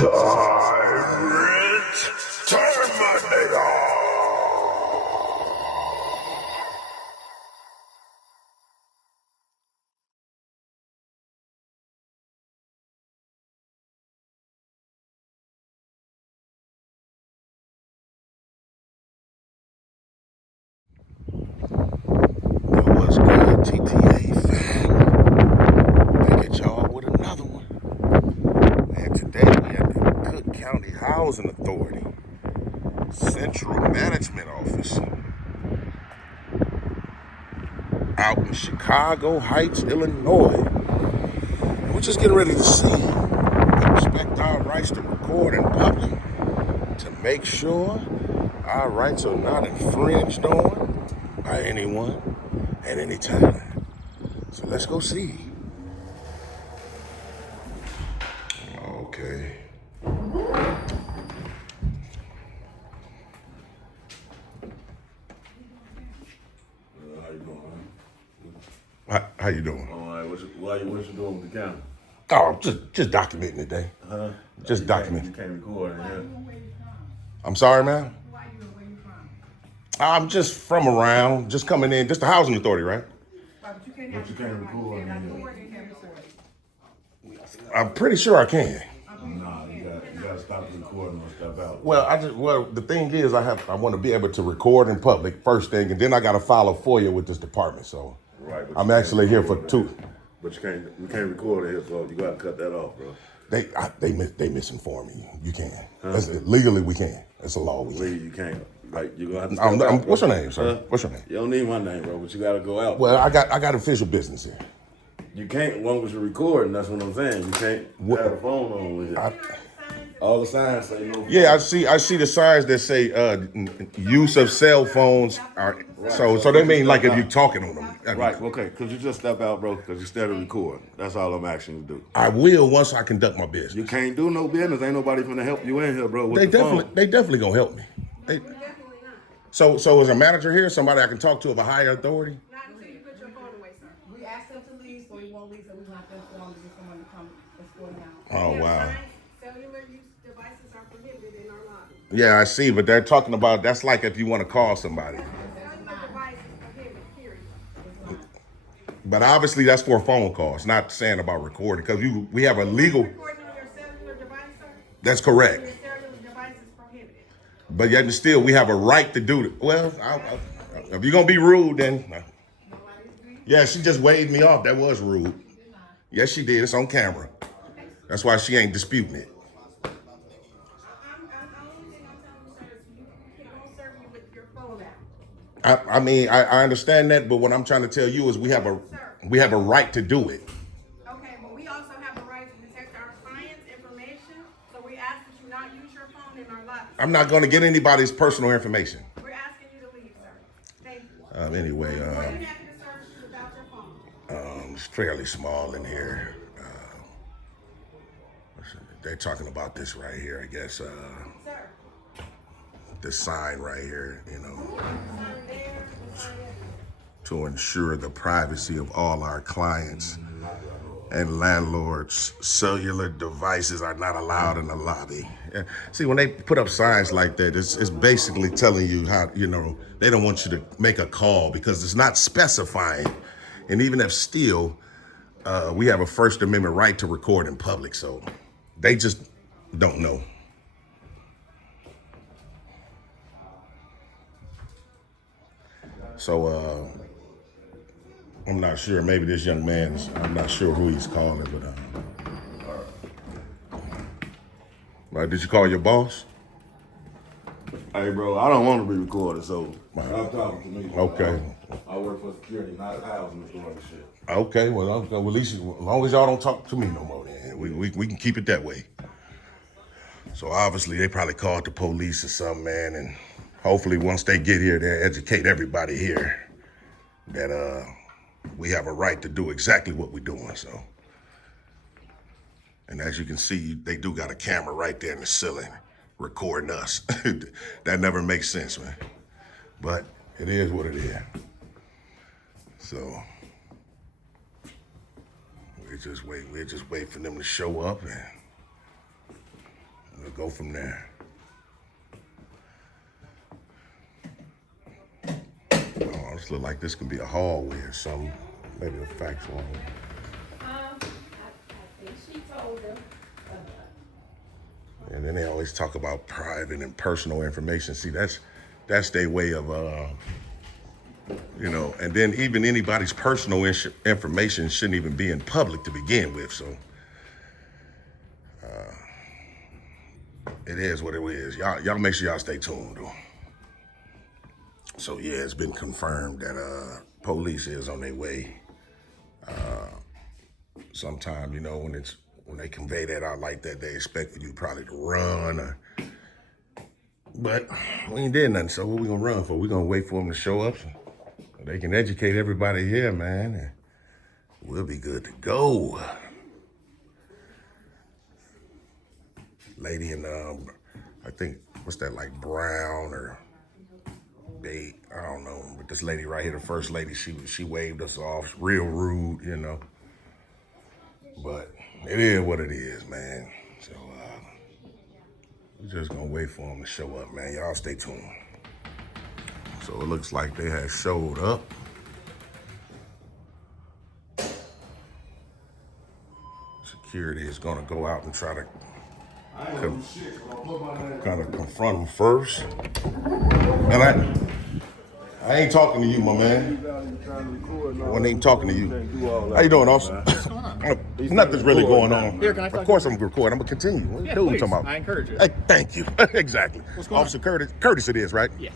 Tyrant Terminator! What's good, TTA fam? Back at y'all with another one. And today we at the Cook County Housing Authority Central Management Office out in Chicago Heights, Illinois. And we're just getting ready to see and respect our rights to record in public to make sure our rights are not infringed on by anyone at any time. So let's go see. Okay. How you doing, man? How you doing? All right, what you doing with the camera? Oh, just documenting today. Huh? Just document. You can't record in here. I'm sorry, ma'am. I'm just from around, just coming in, just the housing authority, right? But you can't record in here. I'm pretty sure I can. Nah, you gotta stop recording or step out. Well, the thing is, I want to be able to record in public first thing, and then I got to file a FOIA with this department. So Right, but I'm you actually here can't for record two. in here. But you can't record in here, so you gotta cut that off, bro. They misinformed me. You can. Legally, we can. It's a law. We can. Leave, you can't. Like you gonna have to step out, What's bro. your name, sir? What's your name? You don't need my name, bro, but you gotta go out. Well, I got official business here. You can't, as long as you're recording, that's what I'm saying. You can't have a phone on with you. All the signs say no. Yeah, I see the signs that say use of cell phones are so they mean like if you're talking on them. Right, okay, because you just step out, bro, because you steady recording. That's all I'm asking you to do. I will once I conduct my business. You can't do no business. Ain't nobody finna help you in here, bro, with They the definitely phone. they definitely gonna help me. So is a manager here somebody I can talk to of a higher authority? Not until you put your phone away, sir. We asked them to leave, so he won't leave, so we will have to inform to get someone to come escort him out. Oh wow. Cellular use devices are prohibited in our lobby. Yeah, I see, but they're talking about that's like if you want to call somebody. Cellular device is prohibited, period. But obviously that's for a phone call. It's not saying about recording because we have a legal. Recording on your cellular device, sir? That's correct. Your cellular device is prohibited. But yet and still we have a right to do it. Well, if you're gonna be rude, then yeah, she just waved me off. That was rude. Yes, she did. It's on camera. That's why she ain't disputing it. The only thing I'm telling you, sir, is you don't serve you with your phone out. I mean, I understand that, but what I'm trying to tell you is we have a right to do it. Okay, but we also have a right to protect our clients' information, so we ask that you not use your phone in our lobby. I'm not going to get anybody's personal information. We're asking you to leave, sir. Thank you. Anyway, We're happy to service you without your phone. it's fairly small in here. They're talking about this right here, I guess. Sir, This sign right here, you know, sign there, sign there. to ensure the privacy of all our clients and landlords. Cellular devices are not allowed in the lobby. Yeah. See, when they put up signs like that, it's basically telling you how, you know, they don't want you to make a call because it's not specifying. And even if still, we have a First Amendment right to record in public, so they just don't know. So I'm not sure. Maybe this young man I'm not sure who he's calling, but did you call your boss? Hey, bro, I don't want to be recorded, so stop talking to me. Bro. Okay. I work for security, not housing authority shit. Okay, well, at least as long as y'all don't talk to me no more, then we can keep it that way. So obviously they probably called the police or something, man, and hopefully once they get here, they'll educate everybody here that we have a right to do exactly what we're doing. So, and as you can see, they do got a camera right there in the ceiling recording us. That never makes sense, man. But it is what it is. So we just wait for them to show up, and to go from there. Oh, this look like this could be a hallway or something. Maybe a fax line. I think she told them. And then they always talk about private and personal information. See, that's their way of, and then even anybody's personal information shouldn't even be in public to begin with. So it is what it is. Y'all make sure y'all stay tuned, though. So yeah, it's been confirmed that police is on their way. Sometime, when they convey that out like that, they expect for you probably to run. But we ain't did nothing, so what we gonna run for? We gonna wait for them to show up so they can educate everybody here, man. And we'll be good to go. Lady in, I think, what's that, like brown or beige? I don't know. But this lady right here, the first lady, she waved us off, real rude, But it is what it is, man. So we're just gonna wait for them to show up, man. Y'all stay tuned. So it looks like they have showed up. Security is gonna go out and try to kind of confront them first. And I ain't talking to you, my man. I wasn't even talking to you. How you doing, officer? Nothing's really going on. Here, can I Of course I'm recording. I'm going to continue. What Yeah, are you please. talking about? I encourage it. Hey, thank you. Exactly. What's going Officer Curtis. Curtis it is, right? Yeah.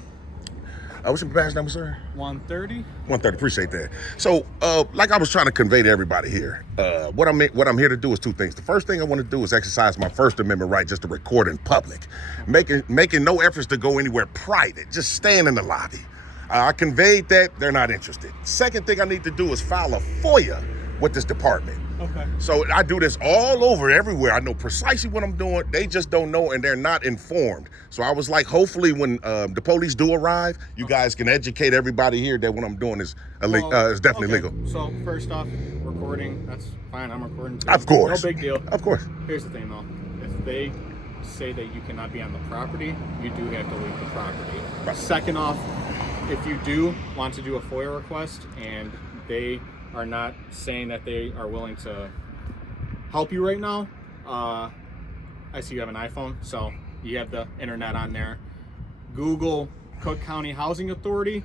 What's your badge number, sir? 130. 130, appreciate that. So, like I was trying to convey to everybody here, what I'm here to do is two things. The first thing I want to do is exercise my First Amendment right just to record in public, making no efforts to go anywhere private, just staying in the lobby. I conveyed that, they're not interested. Second thing I need to do is file a FOIA with this department. Okay. So I do this all over, everywhere. I know precisely what I'm doing. They just don't know, and they're not informed. So I was like, hopefully when the police do arrive, you guys can educate everybody here that what I'm doing is definitely legal. So first off, recording, that's fine. I'm recording too. Of course. No big deal. Of course. Here's the thing though. If they say that you cannot be on the property, you do have to leave the property. Right. Second off, if you do want to do a FOIA request and they are not saying that they are willing to help you right now, I see you have an iPhone, so you have the internet on there. Google Cook County Housing Authority.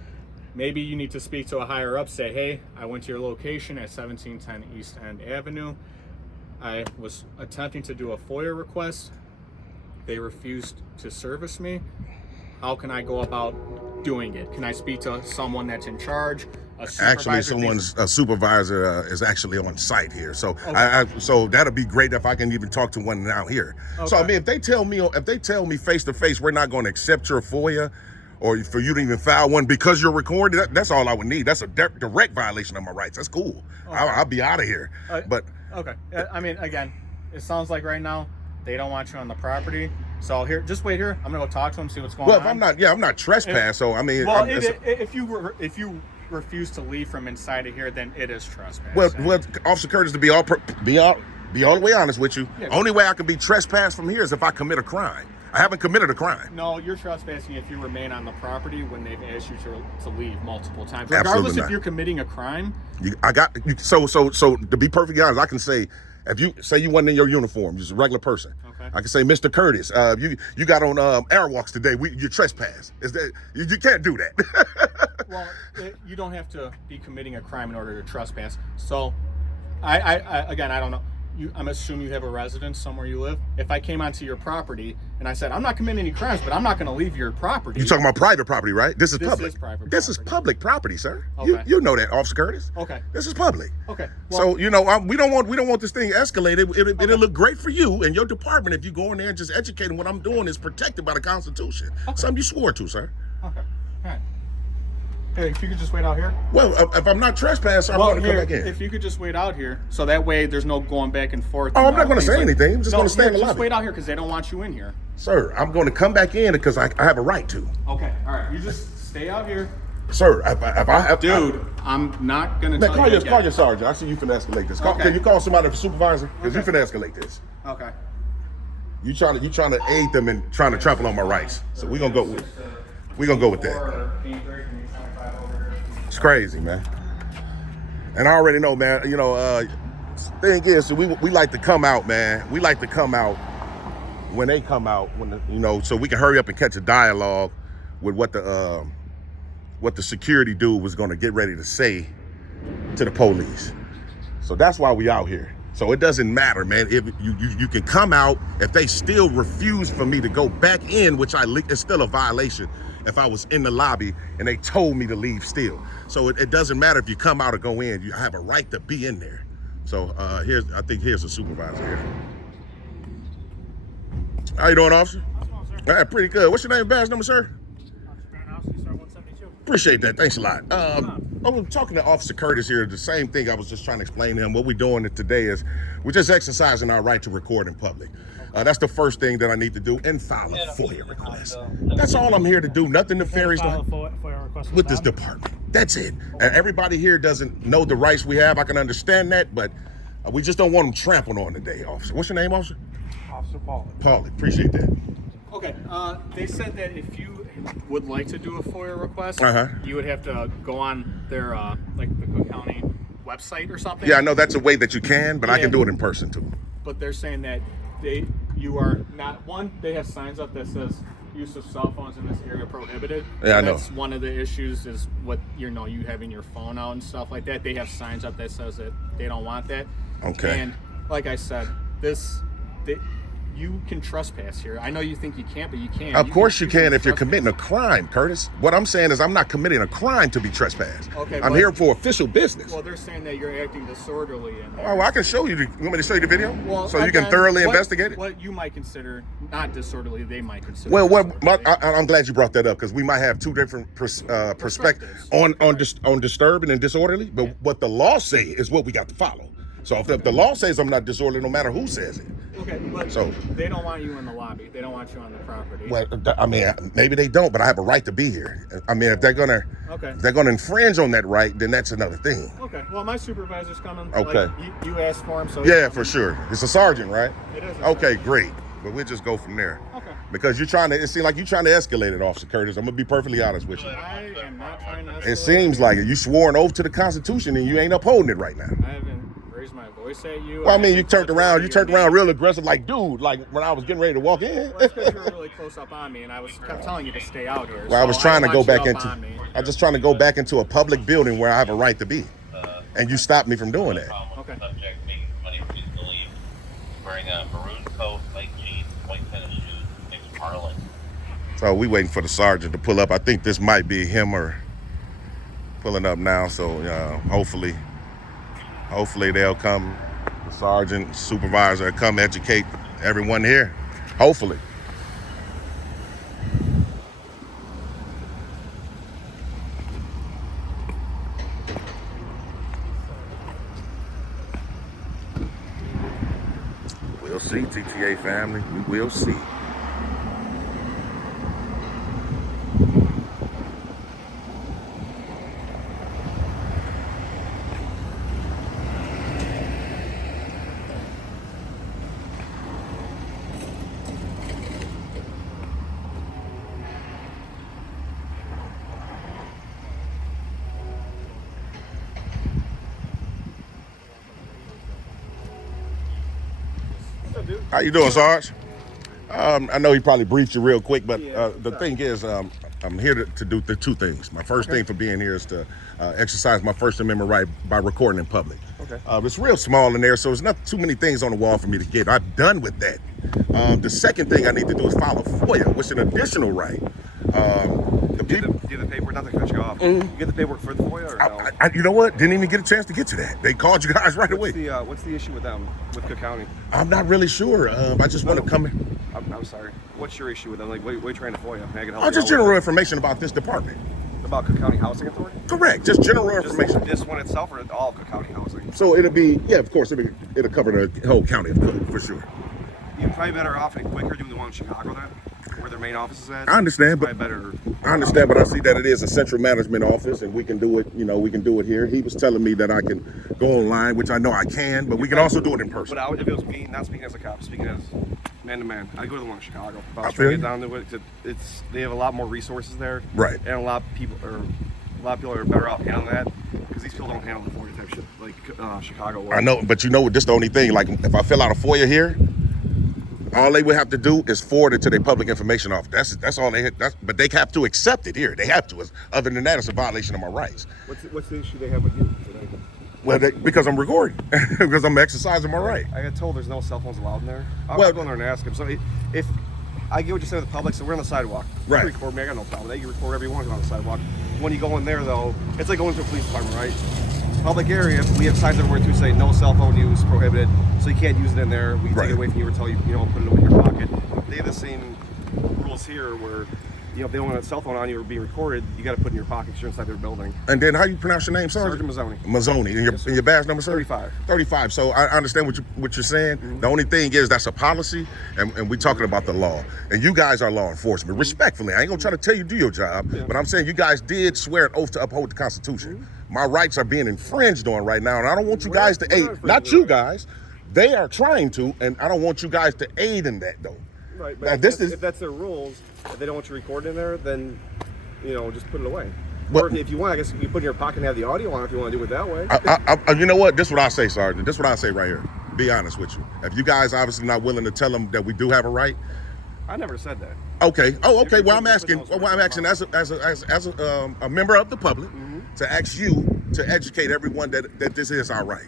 Maybe you need to speak to a higher up, say, hey, I went to your location at 1710 East End Avenue. I was attempting to do a FOIA request. They refused to service me. How can I go about doing it? Can I speak to someone that's in charge? Actually, a supervisor is actually on site here, so so that'll be great if I can even talk to one now here. Okay. So I mean, if they tell me face to face, we're not going to accept your FOIA, or for you to even file one because you're recording, that's all I would need. That's a direct violation of my rights. That's cool. Okay. I'll be out of here. But okay, I mean, again, it sounds like right now they don't want you on the property. So here, just wait here. I'm gonna go talk to them, see what's going on. Well, if I'm not trespassed. So I mean, well, if you refuse to leave from inside of here, then it is trespass. Well, Officer Curtis, to be all the way honest with you, only way I can be trespassed from here is if I commit a crime. I haven't committed a crime. No, you're trespassing if you remain on the property when they've asked you to leave multiple times. Absolutely Regardless not. if you're committing a crime. So to be perfectly honest, I can say, if you say you wasn't in your uniform, you're just a regular person. Okay. I can say, Mr. Curtis, you got on airwalks today. You trespass. Is that you can't do that? Well, you don't have to be committing a crime in order to trespass. So, I don't know. I'm assuming you have a residence somewhere you live. If I came onto your property and I said, I'm not committing any crimes, but I'm not going to leave your property. You're talking about private property, right? This is public. This is private This is property. public property, sir. Okay. You know that, Officer Curtis. Okay. This is public. Okay. So Well, we don't want this thing escalated. It'll look great for you and your department if you go in there and just educate them. What I'm doing is protected by the Constitution. Okay. Something you swore to, sir. Okay. All right. Hey, if you could just wait out here. Well, if I'm not trespassing, I'm going to come back in. If you could just wait out here, so that way there's no going back and forth. Oh, I'm not going to say anything. I'm just going to stay in the Just lobby. wait out here because they don't want you in here. Sir, I'm going to come back in because I have a right to. Okay. All right. You just stay out here. Sir, if I have Dude, I'm not going to Man, tell call you your again. sergeant. I see you finna escalate this. Okay. Can you call somebody, supervisor? Because Okay. you finna escalate this. Okay. You trying to aid them in trying to trample on my rights. So we're gonna go with that. It's crazy, man. And I already know, man. You know, thing is, so we like to come out, man. We like to come out when they come out, so we can hurry up and catch a dialogue with what the security dude was gonna get ready to say to the police. So that's why we out here. So it doesn't matter, man. If you can come out, if they still refuse for me to go back in, which it's still a violation if I was in the lobby and they told me to leave still. So it doesn't matter if you come out or go in. You have a right to be in there. So I think here's the supervisor here. How you doing, officer? All right, pretty good. What's your name and badge number, sir? Appreciate that. Thanks a lot. I was talking to Officer Curtis here. The same thing I was just trying to explain to him. What we're doing today is we're just exercising our right to record in public. That's the first thing that I need to do, and file a FOIA request. That's all I'm here to do. Nothing nefarious with this department. That's it. And everybody here doesn't know the rights we have. I can understand that, but we just don't want them trampled on today, officer. What's your name, officer? Officer Paulie. Paulie, appreciate that. Okay, they said that if you would like to do a FOIA request, you would have to go on their, like the Cook County website or something. Yeah, I know that's a way that you can, but I can do it in person too. But they're saying that you are not, they have signs up that says use of cell phones in this area prohibited. Yeah, I know. That's one of the issues is what, you having your phone out and stuff like that. They have signs up that says that they don't want that. Okay. And like I said, you can trespass here. I know you think you can't, but you can. Of course you can if you're committing a crime, Curtis. What I'm saying is I'm not committing a crime to be trespassed. Okay, I'm here for official business. Well, they're saying that you're acting disorderly. Oh, I can show you. You want me to show you the video? Well, so you can thoroughly investigate it? What you might consider not disorderly, they might consider. Well, I'm glad you brought that up because we might have two different perspectives on disturbing and disorderly. But what the law say is what we got to follow. So if the law says I'm not disorderly, no matter who says it. Okay, but so they don't want you in the lobby. They don't want you on the property. Well, I mean, maybe they don't, but I have a right to be here. I mean, if they're gonna infringe on that right, then that's another thing. Okay. Well, my supervisor's coming. Okay. Like, you asked for him, so yeah, for sure. It's a sergeant, right? It is. Okay, great. But we'll just go from there. Okay. Because it seems like you're trying to escalate it, Officer Curtis. I'm gonna be perfectly honest with you. I am not trying to escalate. It seems like it. You swore an oath to the Constitution and you ain't upholding it right now. I haven't raised my voice at you. Well, I mean, you turned around real aggressive, like, dude, like when I was getting ready to walk in. Well, that's because you were really close up on me, and I kept telling you to stay out here. Well, I was trying to go back into a public building where I have a right to be, and you stopped me from doing that. Okay. Subject being somebody who is believed wearing a maroon coat, white jeans, white tennis shoes, mixed parlance. So we waiting for the sergeant to pull up. I think this might be him or pulling up now. So hopefully they'll come. The sergeant, supervisor, come educate everyone here. Hopefully. We'll see, TTA family. We will see. How you doing, Sarge? I know he probably briefed you real quick, but the thing is, I'm here to do the two things. My first thing for being here is to exercise my First Amendment right by recording in public. Okay. It's real small in there, so there's not too many things on the wall for me to get. I'm done with that. The second thing I need to do is file a FOIA, which is an additional right. Do you have the paperwork? Not to cut you off. You get the paperwork for the FOIA, or no? You know what? Didn't even get a chance to get to that. They called you guys right away. What's the issue with them, with Cook County? I'm not really sure. I just want to come in. I'm sorry. What's your issue with them? Like, what are you trying to FOIA? I can help you just out general with information about this department. About Cook County Housing Authority? Correct. Just general information. This one itself, or all of Cook County Housing? So it'll be, yeah, of course, it'll cover the whole county of Cook, for sure. You're probably better off and quicker doing the one in Chicago then, where their main office is at. I understand, but I see that it is a central management office, and we can do it. We can do it here. He was telling me that I can go online, which I know I can, but we can also do it in person. But if it was me, not speaking as a cop, speaking as Man to man. I go to the one in Chicago. If I I was feel trying to you. get down to it, they have a lot more resources there. Right. And a lot of people are better off handling that because these people don't handle the FOIA type shit like Chicago was. I know, but you know, this the only thing. Like, if I fill out a FOIA here, all they would have to do is forward it to their public information office. That's all they. But they have to accept it here. They have to. Other than that, it's a violation of my rights. What's the issue they have with you today? Well, because I'm recording, because I'm exercising my right. I got told there's no cell phones allowed in there. I'll Well- go in there and ask them. So if I get what you're saying with the public, so we're on the sidewalk. You Right. can record me, I got no problem. They can record every one on the sidewalk. When you go in there though, it's like going to a police department, right? Public area, we have signs everywhere to say no cell phone use prohibited, so you can't use it in there. We can Right. take it away from you or tell you, put it away in your pocket. They have the same rules here where, if they don't want a cell phone on you or being recorded, you got to put it in your pocket because you're inside their building. And then how you pronounce your name, Sergeant? Sergeant Mazzoni. Mazzoni. And Yes, sir. your badge number, sir? 35. 35. So I understand what you're saying. Mm-hmm. The only thing is that's a policy, and we're talking about the law. And you guys are law enforcement. Respectfully, I ain't gonna try to tell you do your job, but I'm saying you guys did swear an oath to uphold the Constitution. My rights are being infringed on right now, and I don't want you guys to we're aid. not Not infringing you on guys. They are trying to, and I don't want you guys to aid in that though. Right, Now, but if that's their rules, if they don't want you recorded in there, then just put it away. Well- Or if you want, I guess you put it in your pocket and have the audio on if you want to do it that way. You know what? This is what I say, Sergeant. This is what I say right here. Be honest with you. If you guys obviously not willing to tell them that we do have a right, I never said that. okay. Oh, okay. Well, I'm If asking. you Well, I'm asking as a member of the public to ask you to educate everyone that this is our right.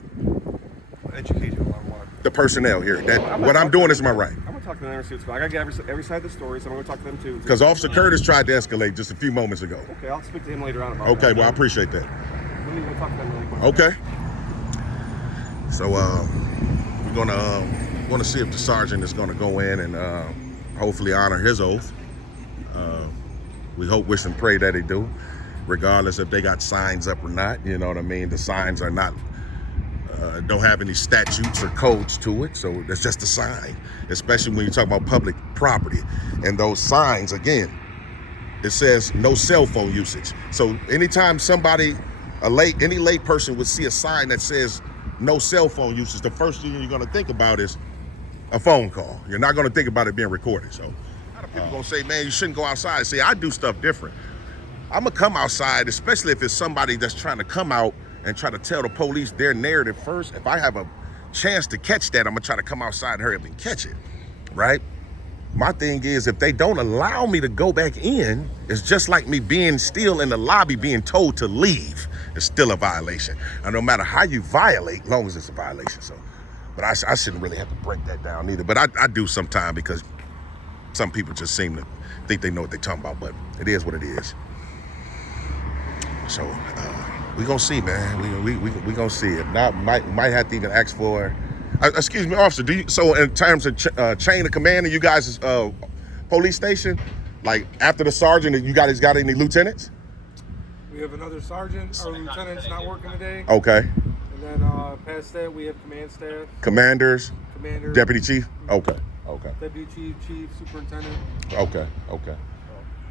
Educate you on what. The personnel here. That I'm what gonna I'm talk doing to is my right. I'm gonna talk to them and see what's going on. I gotta get every side of the story, so I'm gonna talk to them too. Because Officer Curtis tried to escalate just a few moments ago. Okay, I'll speak to him later on about Okay. that. Well, I appreciate that. Let me go talk to them really quick. Okay. So we're gonna see if the sergeant is gonna go in and hopefully honor his oath. We hope, wish, and pray that they do, regardless if they got signs up or not. You know what I mean? The signs are not don't have any statutes or codes to it, so that's just a sign. Especially when you talk about public property, and those signs again, it says no cell phone usage. So anytime any late person would see a sign that says no cell phone usage, the first thing you're gonna think about is a phone call. You're not gonna think about it being recorded. So a lot of people gonna say, man, you shouldn't go outside. See, I do stuff different. I'm gonna come outside, especially if it's somebody that's trying to come out and try to tell the police their narrative first. If I have a chance to catch that, I'm gonna try to come outside and hurry up and catch it, right? My thing is, if they don't allow me to go back in, it's just like me being still in the lobby being told to leave. It's still a violation. And no matter how you violate, long as it's a violation. So, but I shouldn't really have to break that down either. But I do sometimes because some people just seem to think they know what they're talking about, but it is what it is. So we gonna see, man. We gonna see. If not, might have to even ask for. Excuse me, officer. So in terms of chain of command in you guys' police station, like after the sergeant, you guys got any lieutenants? We have another sergeant. Our lieutenant's not working today. Okay. And then past that, we have command staff, Commanders, commander, deputy chief. Okay. deputy chief, superintendent.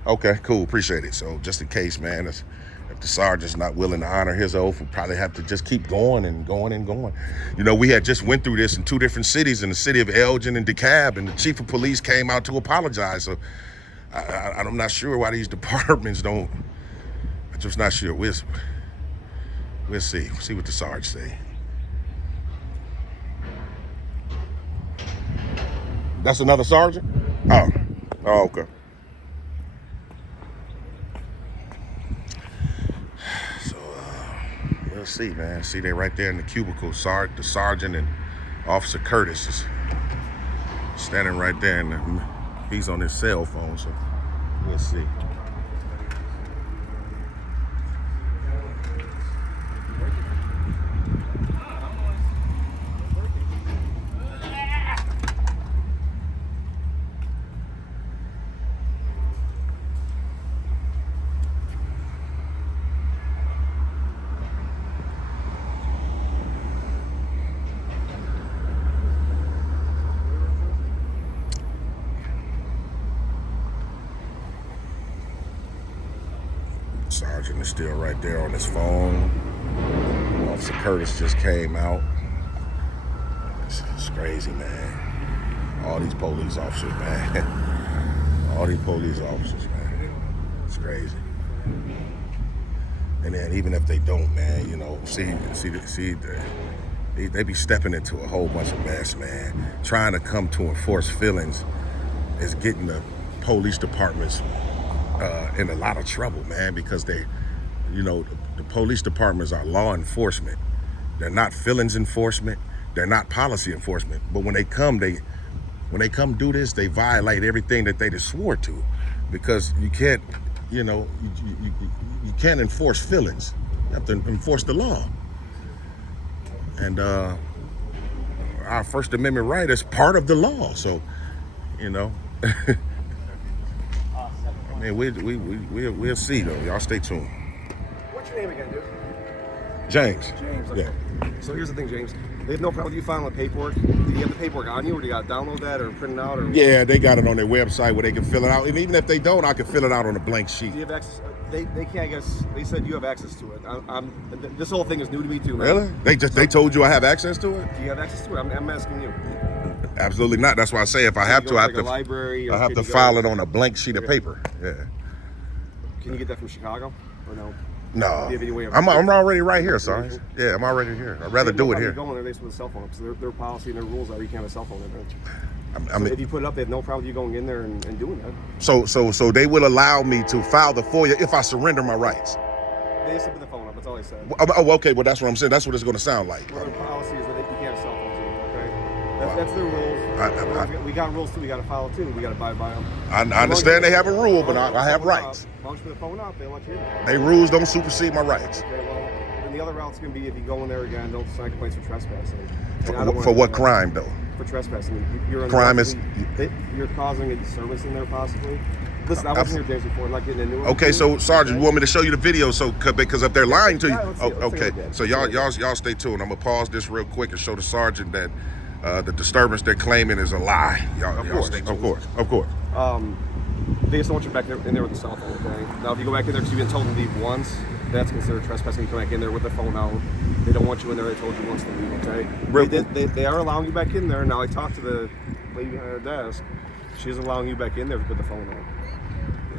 Okay. Cool. Appreciate it. So just in case, man, if the sergeant's not willing to honor his oath, we'll probably have to just keep going and going and going. You know, we had just went through this in two different cities, in the city of Elgin and DeKalb, and the chief of police came out to apologize. So I'm not sure why these departments don't. I'm just not sure. We'll see. We'll see what the sergeant say. That's another sergeant? Oh, okay. So we'll see, man. See, they right there in the cubicle. The sergeant and Officer Curtis is standing right there, and he's on his cell phone. So we'll see. Sergeant is still right there on his phone. Officer Curtis just came out. It's crazy, man. All these police officers, man. All these police officers, man. It's crazy. And then even if they don't, man, you know, they be stepping into a whole bunch of mess, man. Trying to come to enforce feelings is getting the police departments in a lot of trouble, man, because they, you know, the police departments are law enforcement. They're not feelings enforcement. They're not policy enforcement. But when they come do this, they violate everything that they just swore to, because you can't, you know, you can't enforce feelings. You have to enforce the law. And our First Amendment right is part of the law. So, you know, I mean, we'll see though. Y'all stay tuned. What's your name again, dude? James. James. Okay. Yeah. So here's the thing, James. They have no problem with you filing the paperwork. Do you have the paperwork on you, or do you got to download that or print it out? Or Yeah, they got it on their website where they can fill it out. And even if they don't, I can fill it out on a blank sheet. do you have access? They can't. I guess they said you have access to it. This whole thing is new to me too, man. Really? They told you I have access to it? Do you have access to it? I'm asking you. Absolutely not. That's why I say if I have you to, go I to, have like, to. a library, or I have can to you go- file it on a blank sheet of paper. Yeah. Can you get that from Chicago or no? No, Do you have any way of- I'm already right here, Sarge. Yeah, I'm already here. I'd rather do it You're here. going there, they put a cell phone up. So their policy and their rules are you can't have a cell phone in there. I mean, If you put it up, they have no problem with you going in there and doing that. so they will allow me to file the FOIA if I surrender my rights. They just put the phone up. That's all they said. Oh, okay. Well, that's what I'm saying. That's what it's going to sound like. Well, their policy is that you can't have cell phones anymore. Okay, that's their rules. We got rules too. We got to follow too. We got to abide by them. I understand they have a rule, but I have rights. As long as you put the phone up, they let you in. They rules don't supersede my rights. Okay, well, then the other route's gonna be if you go in there again, don't sign complaints for trespassing. And I don't wanna For do what that. crime, though? For trespassing. You're Crime is- you're causing a disturbance in there possibly. Listen, I wasn't here days before, like getting into it. Okay, so Sergeant, you want me to show you the video? So because if they're lying to you, Yeah, let's see it. Let's okay. take a look. So y'all stay tuned. I'm gonna pause this real quick and show the sergeant that the disturbance they're claiming is a lie. Y'all stay tuned. Of course. They just don't want you back there, in there with the cell phone, okay? Now, if you go back in there because you've been told to leave once, that's considered trespassing. You come back in there with the phone out. They don't want you in there. They told you once to leave, okay? They are allowing you back in there. Now, I talked to the lady behind her desk. She's allowing you back in there to put the phone on.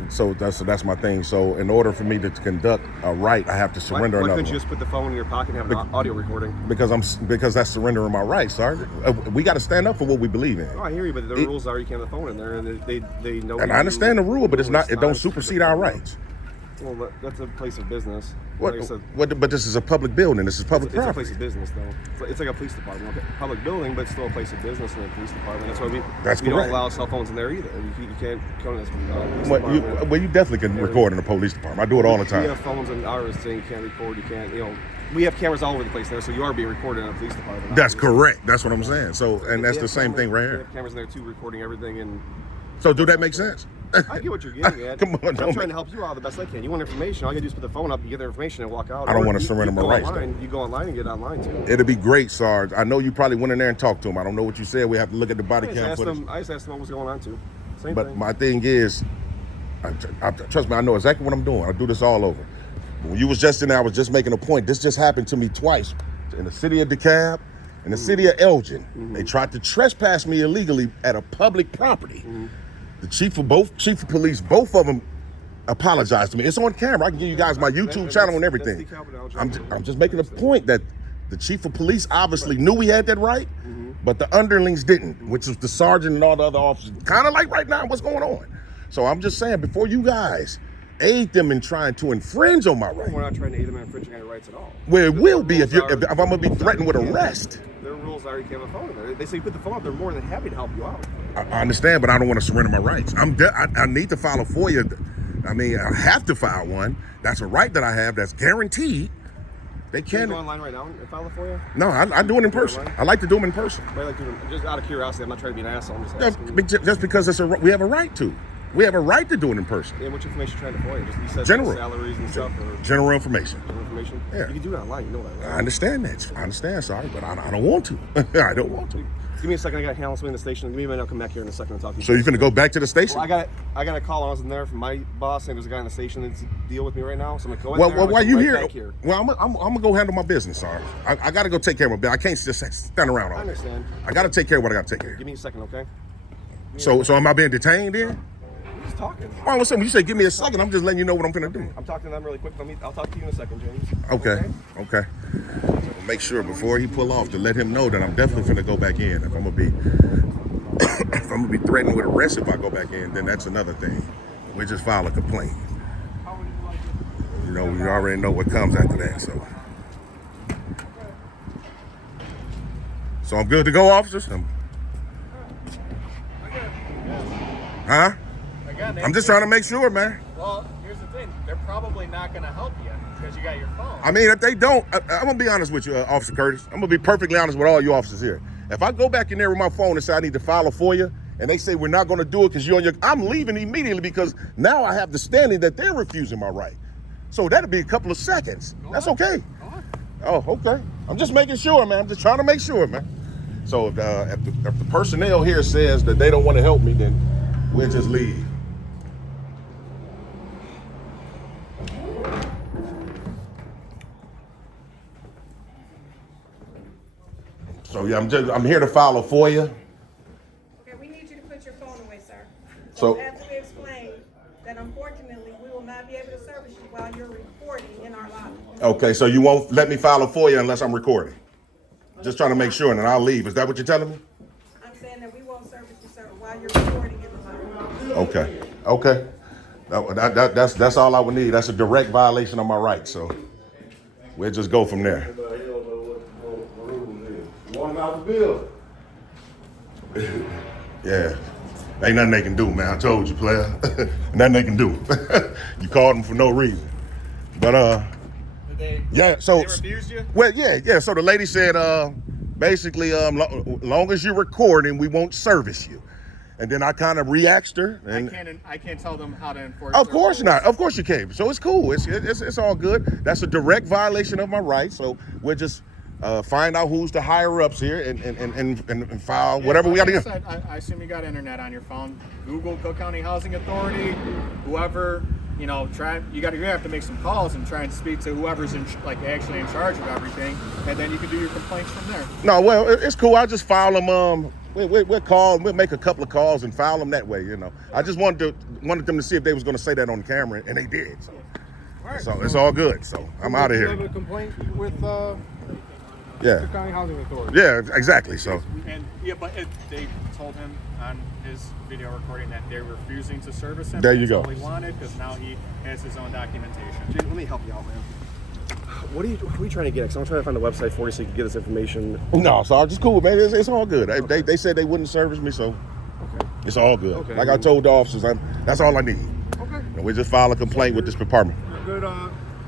So that's my thing. So in order for me to conduct a right, I have to surrender Why another couldn't you one. just put the phone in your pocket and have an audio recording? Because that's surrendering my rights, Sergeant. We got to stand up for what we believe in. Oh, I hear you, but the rules are you can't have the phone in there, and they know. And I understand the rule, but it's not. It don't supersede our rights. Well, that's a place of business. What? Like I said, But this is a public building. This is public it's a property. place of business, though. It's like a police department, okay? Public building, but it's still a place of business and a police department. That's why we don't correct. allow cell phones in there either. You can't come in this police department. You definitely can record in the police department. I do it all the We time. have phones in ours saying you can't record. You can't. We have cameras all over the place there, so you are being recorded in a police department. That's obviously. correct. That's what I'm saying. So, and that's They the have same thing right They here. have cameras in there too, recording everything. And So, do that make sense? I get what you're getting at. Come on, I'm don't trying to help you out the best I can. You want information? All you gotta do is put the phone up, you get the information, and walk out. I don't Or wanna you- surrender you my go rights, online, though. You go online and get online too. It'd be great, Sarge. I know you probably went in there and talked to him. I don't know what you said. We have to look at the body I cam just footage. asked them what was going on too. Same But thing. my thing is, trust me, I know exactly what I'm doing. I do this all over. When you was just in there, I was just making a point. This just happened to me twice. In the city of DeKalb, in the city of Elgin. They tried to trespass me illegally at a public property. The chief of police, both of them apologized to me. It's on camera. I can give you guys my YouTube channel and everything. I'm just making a point that the chief of police obviously knew we had that right, but the underlings didn't, which was the sergeant and all the other officers. Kind of like right now, what's going on? So I'm just saying, before you guys aid them in trying to infringe on my right, We're not trying to aid them in infringing on your rights at all. well, it will be if Rules I'm going to be threatened with arrest. Their rules are you can't have a phone in there. They say you put the phone up, they're more than happy to help you out. I understand, but I don't want to surrender my rights. I need to file a FOIA. I mean, I have to file one. That's a right that I have. That's guaranteed. They Can you can't. go online right now and file it for you? No, I do it in person. I like to do them in person. But I like to, just out of curiosity, I'm not trying to be an asshole. I'm just asking. Just because we have a right to. We have a right to do it in person. Yeah, what information you trying to FOIA? Just you said General. salaries and stuff, or General information. general information. Yeah. You can do it online. You know that, right? I understand that. I understand, sorry, but I don't want to. I don't want to. Give me a second. I got to handle something in the station. Give me a minute. I'll come back here in a second and talk to you. So you're gonna go back to the station? Well, I got a call. I was in there from my boss saying there's a guy in the station that's deal with me right now. So I'm gonna go in there. Well, why you right here? back Well, I'm gonna go handle my business, sorry. I got to go take care of my business. I can't just stand around all I day. understand. I got to take care of what I got to take care of. Give me a second, okay? So am I being detained then? We're just talking. Oh, what's up? You said give me a second. I'm just letting you know what I'm finna do. I'm talking to them really quick. I'll talk to you in a second, James. Okay. Make sure before he pull off to let him know that I'm definitely finna go back in. If I'm gonna be threatened with arrest if I go back in, then that's another thing. We just file a complaint. You know, we already know what comes after that. So I'm good to go, officers. Huh? Again, I'm just trying to make sure, man. Well, here's the thing. They're probably not going to help you because you got your phone. I mean, if they don't, I'm gonna be honest with you, Officer Curtis. I'm gonna be perfectly honest with all you officers here. If I go back in there with my phone and say I need to file a FOIA, and they say we're not gonna do it because you're on your, I'm leaving immediately because now I have the standing that they're refusing my right. So that'll be a couple of seconds. That's okay. Oh, okay. I'm just making sure, man. I'm just trying to make sure, man. So if the personnel here says that they don't want to help me, then we'll just leave. So yeah, I'm here to file a FOIA. Okay, we need you to put your phone away, sir. So- As we explained, that unfortunately, we will not be able to service you while you're recording in our lobby. Okay, so you won't let me file a FOIA unless I'm recording. Just trying to make sure, and then I'll leave. Is that what you're telling me? I'm saying that we won't service you, sir, while you're recording in the lobby. Okay. That's all I would need. That's a direct violation of my rights. So we'll just go from there. But he don't know what the rules is. Want him out the building. Yeah. Ain't nothing they can do, man. I told you, player. Nothing they can do. You called them for no reason. But yeah. So They refused you? well, yeah. So the lady said, basically, long as you're recording, we won't service you. And then I kind of re-asked her. And I can't tell them how to enforce. of their course rules. not. Of course you can. So it's cool. It's all good. That's a direct violation of my rights. So we'll just find out who's the higher ups here and file whatever we got to like do. I said, I assume you got internet on your phone. Google Cook County Housing Authority, whoever. You know, you have to make some calls and try and speak to whoever's actually in charge of everything, and then you can do your complaints from there. No, well, it's cool. I'll just file them. We'll call. We'll make a couple of calls and file them that way. You know, I just wanted them to see if they was going to say that on camera, and they did. So it's all good. So I'm out of You have here. a complaint with Yeah, Cook County Housing Authority. yeah, exactly. So And but they told him on his video recording that they're refusing to service him. There you That's go. all he wanted because now he has his own documentation. James, let me help you out, man. What are you trying to get? Because I'm trying to find a website for you so you can get this information. no, so just cool, man. It's all good. They said they wouldn't service me, so it's all good. Okay. Like I told the officers, that's all I need. Okay. And we just file a complaint with this department. You're good.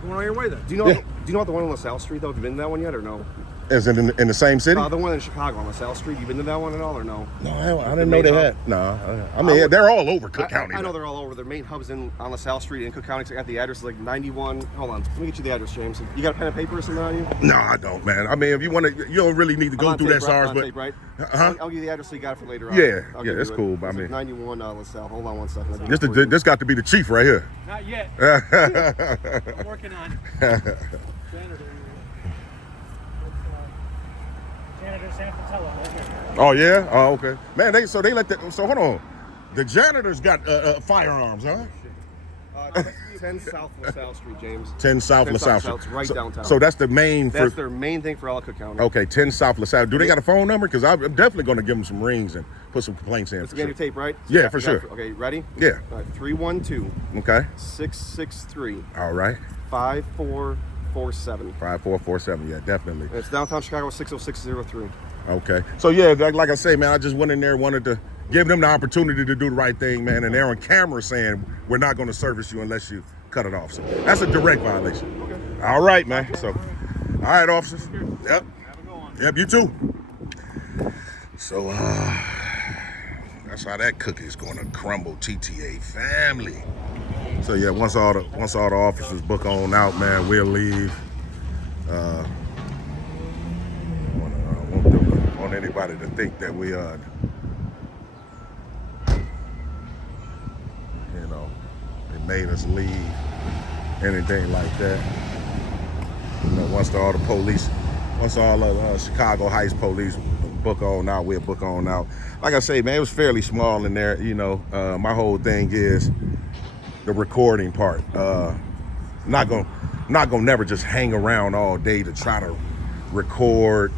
Going on your way then. Do you know? Yeah. Do you know about the one on LaSalle Street though? Have you been to that one yet or no? Is it in the same city? The one in Chicago on LaSalle Street. You been to that one at all or no? No, I didn't know they had. No, I mean they're all over Cook County. I know they're all over. Their main hub's on LaSalle Street in Cook County. I got the address is like 91. Hold on, let me get you the address, James. You got a pen and paper or something on you? No, I don't, man. I mean, if you want to, you don't really need to go I'm on through tape, that, right? SARS, I'm on but tape, right? Uh-huh. I'll give you the address so you got it for later on. Yeah, I'll yeah, give it's you it. cool, but I It's like mean- 91 LaSalle. Hold on one second. I'll give it for you. this got to be the chief right here. Not yet. Oh I'm working on. Janitor Sanfatella, right here. Oh, yeah. Oh, okay. Man, they let that. So hold on. The janitors got firearms, huh? 10 South LaSalle Street, James. 10 South 10 LaSalle. South, it's right downtown. So that's the main. That's their main thing for all of Cook County. Okay, 10 South LaSalle. Do they got a phone number? Because I'm definitely going to give them some rings and put some complaints in. Let's For get sure. your tape, right? Yeah, for You got- sure. Okay, ready? Yeah. All right, 312 Okay. 663 All right. 5447. 5447. Yeah, definitely. It's downtown Chicago, 60603. Okay. So yeah, like I say, man, I just went in there, wanted to give them the opportunity to do the right thing, man. And they're on camera saying we're not going to service you unless you cut it off. So that's a direct violation. Okay. All right, man. So, all right, officers. Yep. Have a good one. Yep. You too. So that's how that cookie's going to crumble, TTA family. So yeah, once all the officers book on out, man, we'll leave. I want anybody to think that we they made us leave, anything like that. Once all the Chicago Heights police book on out. We'll book on out. Like I say, man, it was fairly small in there. You know, my whole thing is the recording part. Not gonna never just hang around all day to try to record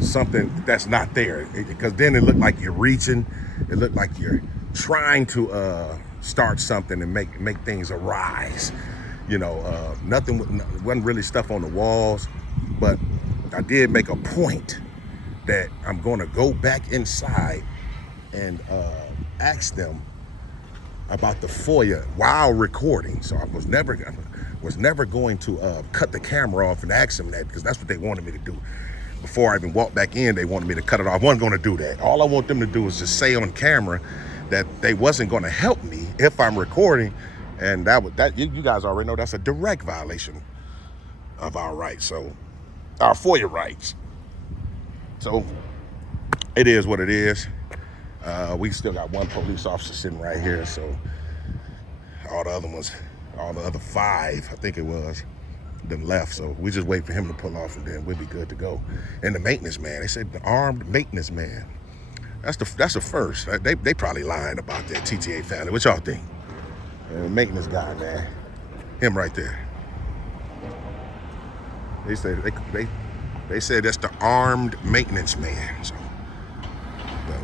something that's not there, because then it looked like you're reaching. It looked like you're trying to start something and make things arise. You know, nothing wasn't really stuff on the walls, but I did make a point that I'm gonna go back inside and ask them about the FOIA while recording. So I was never going to cut the camera off and ask them that, because that's what they wanted me to do. Before I even walked back in, they wanted me to cut it off. I wasn't going to do that. All I want them to do is just say on camera that they wasn't going to help me if I'm recording, and you guys already know that's a direct violation of our rights, so our FOIA rights. So it is what it is. We still got one police officer sitting right here, so all the other 5, I think it was, then left. So we just wait for him to pull off, and then we'll be good to go. And the maintenance man, they said the armed maintenance man. That's the first. They probably lying about that, TTA family. What y'all think? Maintenance guy, man, him right there. They said they said that's the armed maintenance man. So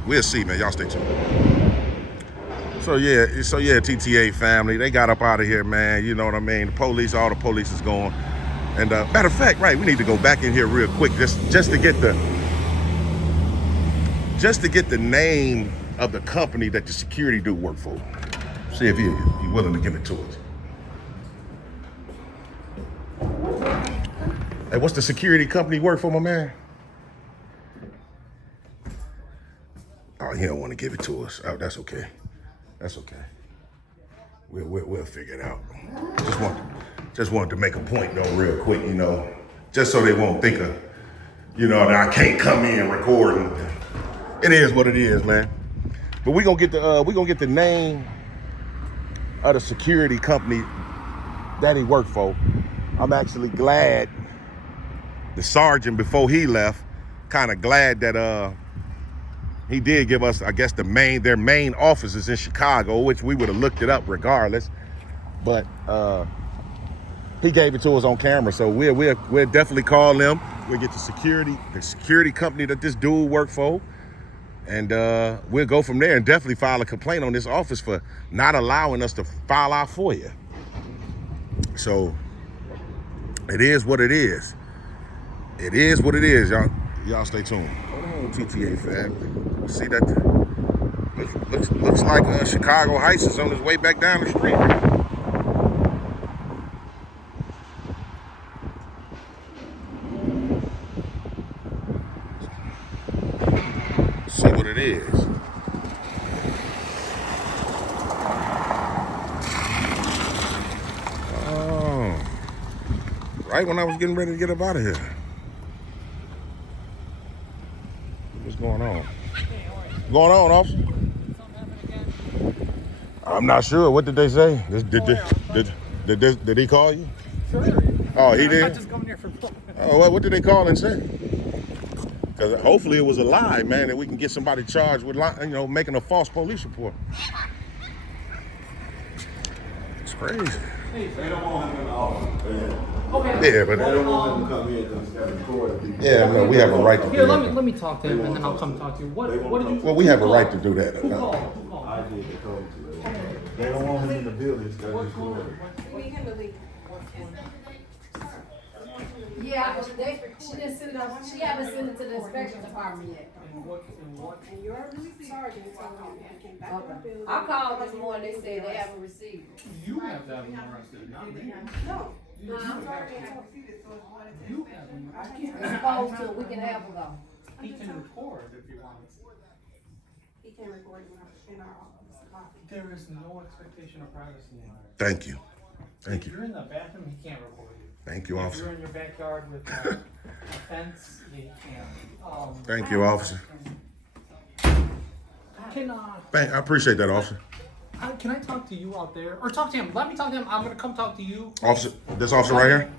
we'll see, man. Y'all stay tuned. So yeah, TTA family, they got up out of here, man. You know what I mean? All the police is gone. And matter of fact, right, we need to go back in here real quick just to get the name of the company that the security dude worked for. See if he's willing to give it to us. Hey, what's the security company work for, my man? Oh, he don't want to give it to us. Oh, that's okay. That's okay. We'll figure it out. Just wanted to make a point though, real quick, you know, just so they won't think of, you know, that I can't come in recording. It is what it is, man. But we gonna get the name of the security company that he worked for. I'm actually glad the sergeant, before he left, kind of glad that he did give us, I guess, their main offices in Chicago, which we would have looked it up regardless. But he gave it to us on camera, so we'll definitely call them. We'll get the security company that this dude worked for, and we'll go from there and definitely file a complaint on this office for not allowing us to file our FOIA. So it is what it is. It is what it is, y'all. Y'all stay tuned. TTA family. See that? Looks like Chicago Heights is on his way back down the street. See what it is. Oh, right when I was getting ready to get up out of here. What's going on? What's going on, officer? I'm not sure. What did they say? Did he call you? Sure. Oh, he did? I'm just coming here for fun. Oh, what did they call and say? Because hopefully it was a lie, man, that we can get somebody charged with, making a false police report. It's crazy. They don't want him in the office. Okay. Yeah, but They don't want him to come in because he's got to record. yeah, no, we have a right to do Here, that. let me talk to him, and then I'll come talk to you. What did you? Well, we have a right to do that. Who called? Who called? I did. They told me to. They don't want him in the building. He's got to record. We need him to leave. Yeah, she didn't send it. She haven't sent it to the inspection department yet. And your sergeant told me he came back to the building. I called this morning. They said they haven't received it. You have to have him arrested, not me. No. You have to. We're supposed to a week and a half ago. He can record if you want. He came recording in our office. There is no expectation of privacy in there. Thank you. Thank If you. you're in the bathroom, he can't record you. Thank you, If officer. you're in your backyard with a fence, he can't. Thank you, officer. Can I appreciate that, officer. can I talk to you out there, or talk to him? Let me talk to him. I'm gonna come talk to you. Officer, this officer right here?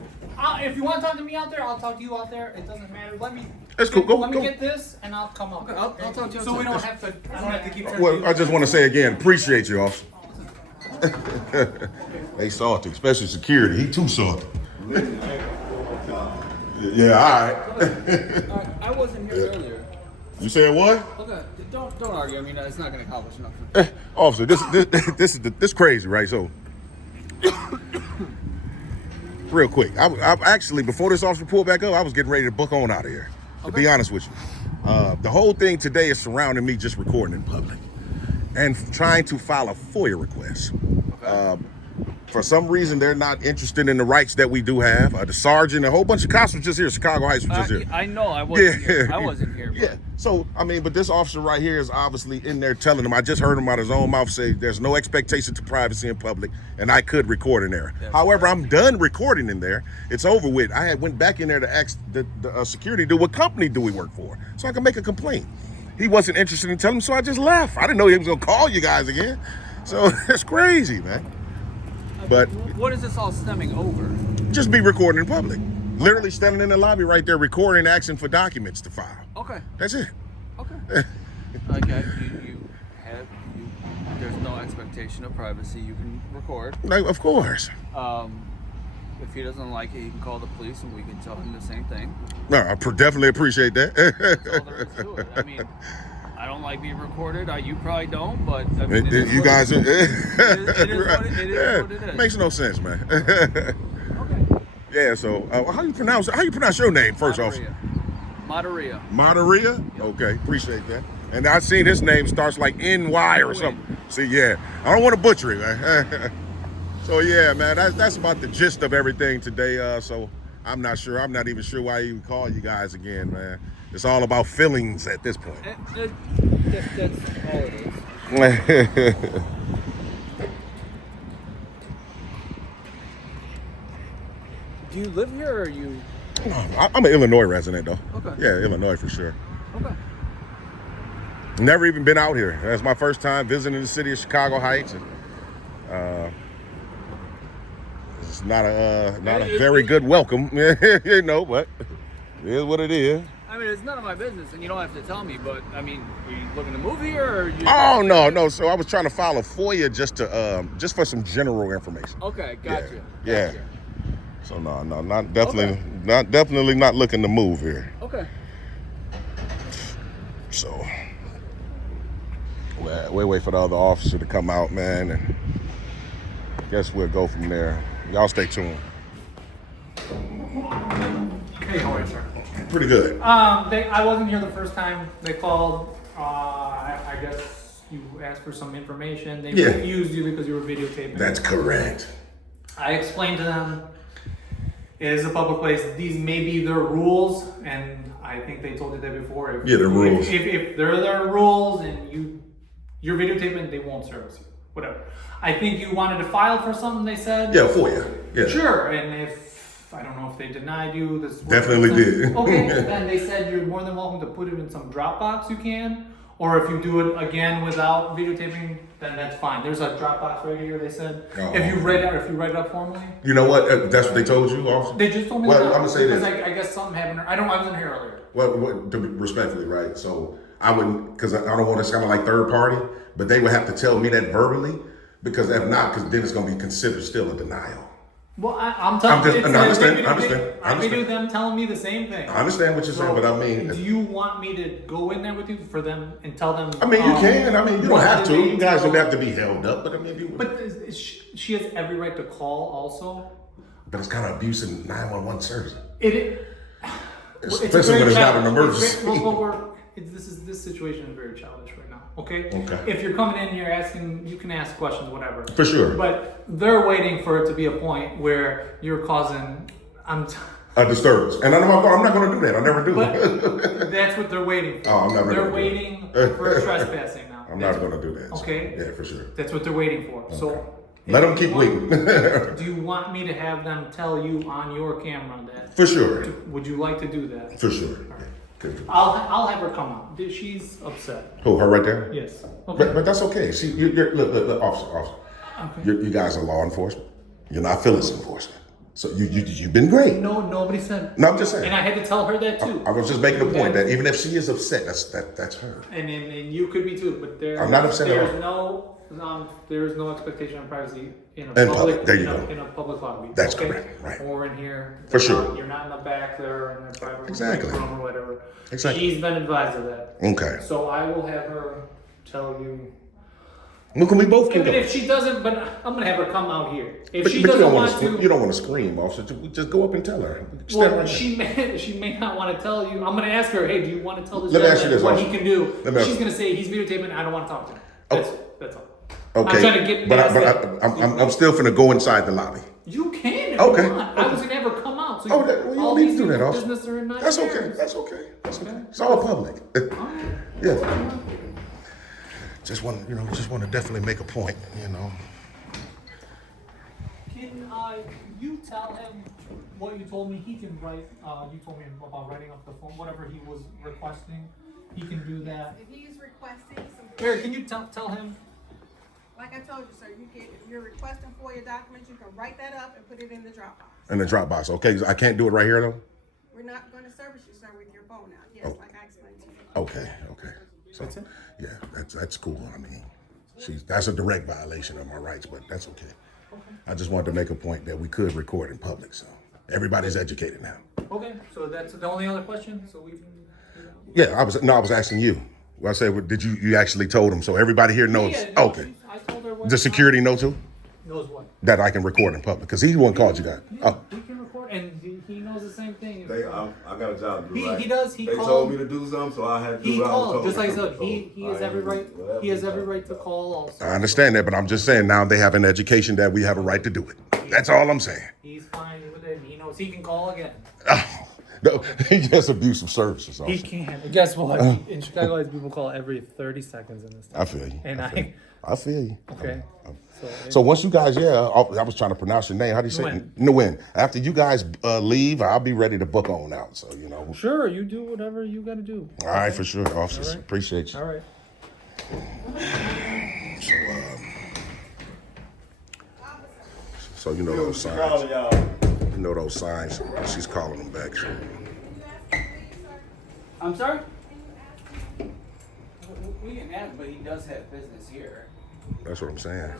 If you want to talk to me out there, I'll talk to you out there. It doesn't matter. Let me. That's cool. Let me Go. get this, and I'll come up. I'll talk to you. So we don't have to. I don't have to keep. Well, I just want to say again, appreciate you, officer. They salty, especially security. He too salty. Yeah, all right. I wasn't here earlier. You saying what? Okay, don't argue. I mean, it's not going to accomplish nothing. Officer, this crazy, right? So, real quick, I actually, before this officer pulled back up, I was getting ready to book on out of here. To be honest with you, the whole thing today is surrounding me just recording in public and trying to file a FOIA request. For some reason, they're not interested in the rights that we do have. The sergeant, a whole bunch of cops were just here. Chicago Heights was just here. I know. I wasn't here. I wasn't here. Yeah. So, I mean, but this officer right here is obviously in there telling him, I just heard him out of his own mouth say there's no expectation to privacy in public, and I could record in there. However, I'm done recording in there. It's over with. I had went back in there to ask the security dude, what company do we work for? So I can make a complaint. He wasn't interested in telling me, so I just left. I didn't know he was going to call you guys again. So it's crazy, man. But what is this all stemming over? just be recording in public. Literally standing in the lobby right there recording, asking for documents to file. Okay. That's it. Okay. Okay. There's no expectation of privacy. You can record. Like, of course. If he doesn't like it, he can call the police and we can tell him the same thing. No, I definitely appreciate that. That's all there is to it. I mean, I don't like being recorded. You probably don't, but I mean, You guys, it is what it is. Makes no sense, man. Okay. Yeah. So, how you pronounce your name first, officer? Moderia. Moderia? Okay, appreciate that. And I seen his name starts like NY or something. See, yeah, I don't want to butcher it, man. So yeah, man, that's about the gist of everything today. So I'm not even sure why I even call you guys again, man. It's all about feelings at this point. That's all it is. Do you live here or are you? I'm an Illinois resident, though. Okay. Yeah, Illinois for sure. Okay. Never even been out here. That's my first time visiting the city of Chicago Heights. And, it's not a very good welcome, you know, but it is what it is. I mean, it's none of my business, and you don't have to tell me. But I mean, are you looking to move here, or? Oh no. So I was trying to file a FOIA just for some general information. Okay, gotcha. Yeah. Gotcha. So no, not definitely not looking to move here. Okay. So we wait for the other officer to come out, man, and guess we'll go from there. Y'all stay tuned. Hey, how are you, sir? Pretty good. I wasn't here the first time they called. I guess you asked for some information. They refused you because you were videotaping. That's correct. I explained to them it is a public place. These may be their rules, and I think they told you that before. The rules. If they're their rules and you're videotaping, they won't service you. Whatever. I think you wanted to file for something. They said. Yeah, FOIA. Yeah. Sure, and if I don't know if they denied you, this Definitely did. Okay, then they said you're more than welcome to put it in some Dropbox. You can, or if you do it again without videotaping, then that's fine. There's a Dropbox right here. They said if you write it up formally. You know what? That's what they told you, officer. They just told me Well, that. I'm gonna say this. Because I guess something happened. I wasn't here earlier. Well, to be respectfully, right? So I wouldn't, because I don't want to sound like third party, but they would have to tell me that verbally, because if not, because then it's going to be considered still a denial. Well, I'm telling you, I understand. I do them telling me the same thing. I understand what you're saying, but I mean, do you want me to go in there with you for them and tell them? I mean, you can. I mean, you don't have to. You guys don't have to be held up, but I mean, But she has every right to call, also. But it's kind of abusing 911 service. Especially when it's not an emergency. This situation is very childish right now. Okay. Okay. If you're coming in, you're asking. You can ask questions, whatever. For sure. But they're waiting for it to be a point where you're causing. A disturbance, and I'm not going to do that. I never do. But that's what they're waiting for. Oh, I'm never. They're waiting for trespassing now. I'm not going to do that. Okay. Yeah, for sure. That's what they're waiting for. Okay. So. Let them keep waiting. Do you want me to have them tell you on your camera that? For sure. Would you like to do that? For sure. Right. I'll have her come out. She's upset. Who, her right there? Yes. Okay. But that's okay. See, look, officer. Okay. You guys are law enforcement. You're not police enforcement. So you've been great. No, nobody said. No, I'm just saying. And I had to tell her that too. I was just making a point that even if she is upset, that's her. And you could be too, but I'm not upset at there is no expectation of privacy in a In public. public, there you go. In a public lobby. That's correct, right. Or in here. For sure. You're not in the back there in the private Exactly. room or whatever. Exactly. She's been advised of that. Okay. So I will have her tell you. Look, we both can Even go. if she doesn't, but I'm gonna have her come out here. If But she you doesn't don't want want to. You don't want to scream, officer. Just go up and tell her. Stand well, right she may not want to tell you. I'm gonna ask her. Hey, do you want to tell this Let me ask you gentleman this, what officer. he can do? Let me ask She's you. gonna say he's videotaping. I don't want to talk to him. That's all. Okay. I'm trying to get but past that. I'm still finna go inside the lobby. You can if Okay. you want. I was gonna have her come out. So Oh, well, you all don't need these to do that, people's officer. business are not That's yours. okay. That's okay. That's okay. It's all public. Yeah. Just want to definitely make a point. Can you tell him what you told me? He can write. You told me about writing up the phone, whatever he was requesting. He can do that. If he's requesting some. Eric, can you tell him? Like I told you, sir, if you're requesting for your documents, you can write that up and put it in the Dropbox. In the Dropbox. Okay. I can't do it right here though. We're not going to service you, sir, with your phone now. Yes, Oh. like I explained to you. Okay. So yeah, that's cool. I mean, that's a direct violation of my rights, but that's okay. I just wanted to make a point that we could record in public, so everybody's educated now. Okay, so that's the only other question. So we can. Yeah, I was asking you. Well, I said, did you actually told them so everybody here knows? Yeah, no, Okay. I told her what. The security know too knows what. that I can record in public because he's the one called you guys. Yeah, Oh, he can record, and he knows the same thing. I got a job to do. He right? does. He they called. told me to do something, so I had to do He what I was called, told just like I to said. do. He has every right. He has every right to call. Also, I understand that, but I'm just saying now they have an education that we have a right to do it. That's all I'm saying. he's fine with it. He knows he can call again. Oh, no, he just abusive services. He Also. can. And guess what? In Chicago, people call every 30 seconds in this. I feel you. And I feel you. Okay. So once you guys, I was trying to pronounce your name. How do you say it? Nguyen. After you guys leave, I'll be ready to book on out. So, Sure, you do whatever you got to do. All right, for sure, officers. All right. Appreciate you. All right. So you know those signs. You know those signs. She's calling them back. So. I'm sorry? We can ask, but he does have business here. That's what I'm saying.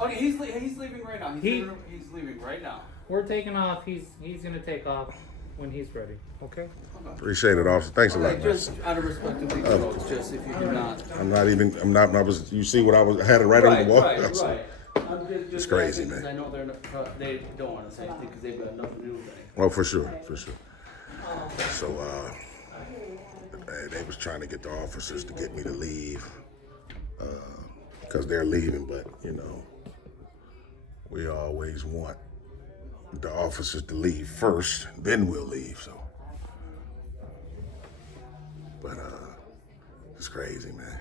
Okay, he's leaving right now. He's leaving right now. We're taking off. He's gonna take off when he's ready. Okay. Appreciate it, officer. Thanks a lot, man. Just out of respect to the folks, just if you do not. I was. You see what I had it right on the wall. Right. Just It's crazy, asking, 'cause man. I know they don't want to say anything because they've got nothing to do with it. Oh, for sure. So, they was trying to get the officers to get me to leave because they're leaving, but we always want the officers to leave first, then we'll leave. So, but it's crazy, man.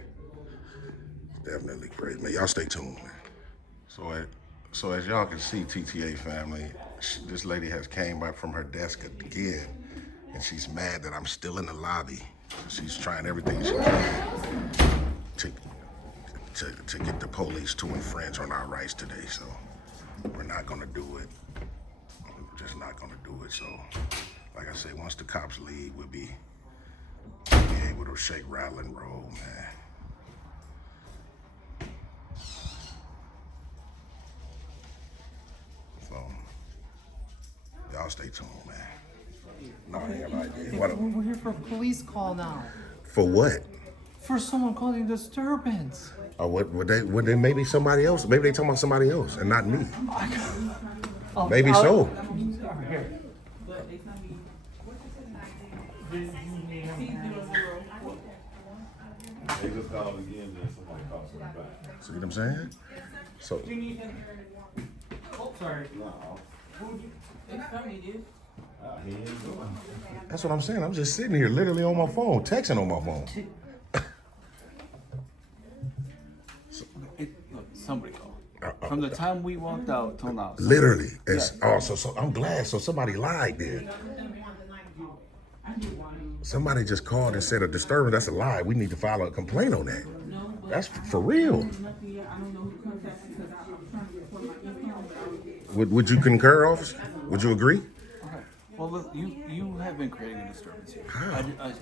It's definitely crazy, man. Y'all stay tuned, man. So as y'all can see, TTA family, this lady has came up from her desk again, and she's mad that I'm still in the lobby. She's trying everything she can to get the police to infringe on our rights today. So we're not gonna do it. We're just not gonna do it. So, like I say, once the cops leave, we'll be able to shake, rattle, and roll, man. So, y'all stay tuned, man. No, I ain't got no idea. We're here for a police call now. For what? For someone causing disturbance. Or would they maybe somebody else? Maybe they talking about somebody else and not me. Maybe so. Here. They just called again, then somebody called from the back. See what I'm saying? So Do you need him? Oh, sorry. No, he ain't doing it. that's what I'm saying. I'm just sitting here literally on my phone, texting on my phone. Look, somebody called. From the time we walked out till now. Literally. It's so I'm glad. So somebody lied there. Somebody just called and said a disturbance. That's a lie. We need to file a complaint on that. That's for real. Would you concur, officer? Would you agree? Okay. Well, look, you have been creating a disturbance here.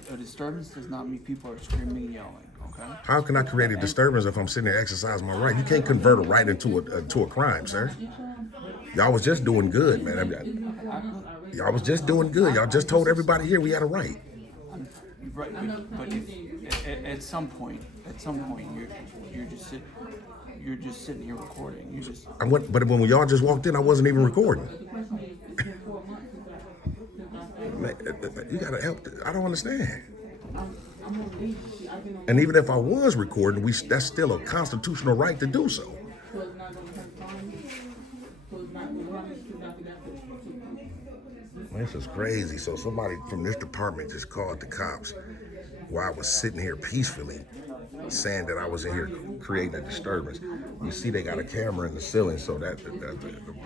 A disturbance does not mean people are screaming and yelling. Okay. How can I create a disturbance if I'm sitting there exercising my right? You can't convert a right into a crime, sir. Y'all was just doing good, man. Y'all was just doing good. Y'all just told everybody here we had a right. Right, but at some point, you're just sitting here recording. But when y'all just walked in, I wasn't even recording. Man, you gotta help. I don't understand. And even if I was recording, that's still a constitutional right to do so. This is crazy. So somebody from this department just called the cops while I was sitting here peacefully, saying that I was in here creating a disturbance. You see, they got a camera in the ceiling, so that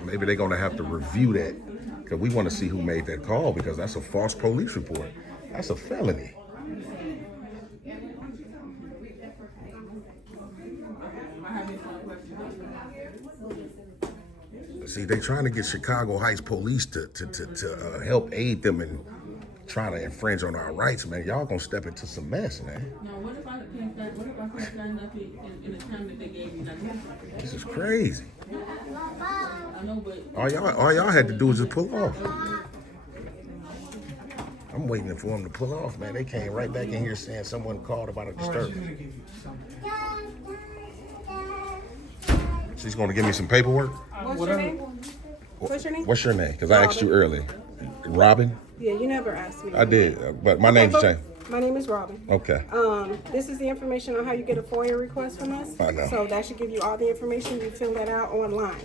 maybe they're gonna have to review that, because we want to see who made that call, because that's a false police report. That's a felony. See, they trying to get Chicago Heights police to help aid them in trying to infringe on our rights, man. Y'all gonna step into some mess, man. No, what if I can't find nothing in the time that they gave you? This is crazy. I know, but All y'all had to do was just pull off. I'm waiting for them to pull off, man. They came right back in here saying someone called about a disturbance. She's gonna give me some paperwork. What's your name? What's your name? What's your name? Because I asked you earlier. Robin? Yeah, you never asked me. I did, but my name's Jane. My name is Robin. Okay. This is the information on how you get a FOIA request from us. I know. So that should give you all the information. You fill that out online.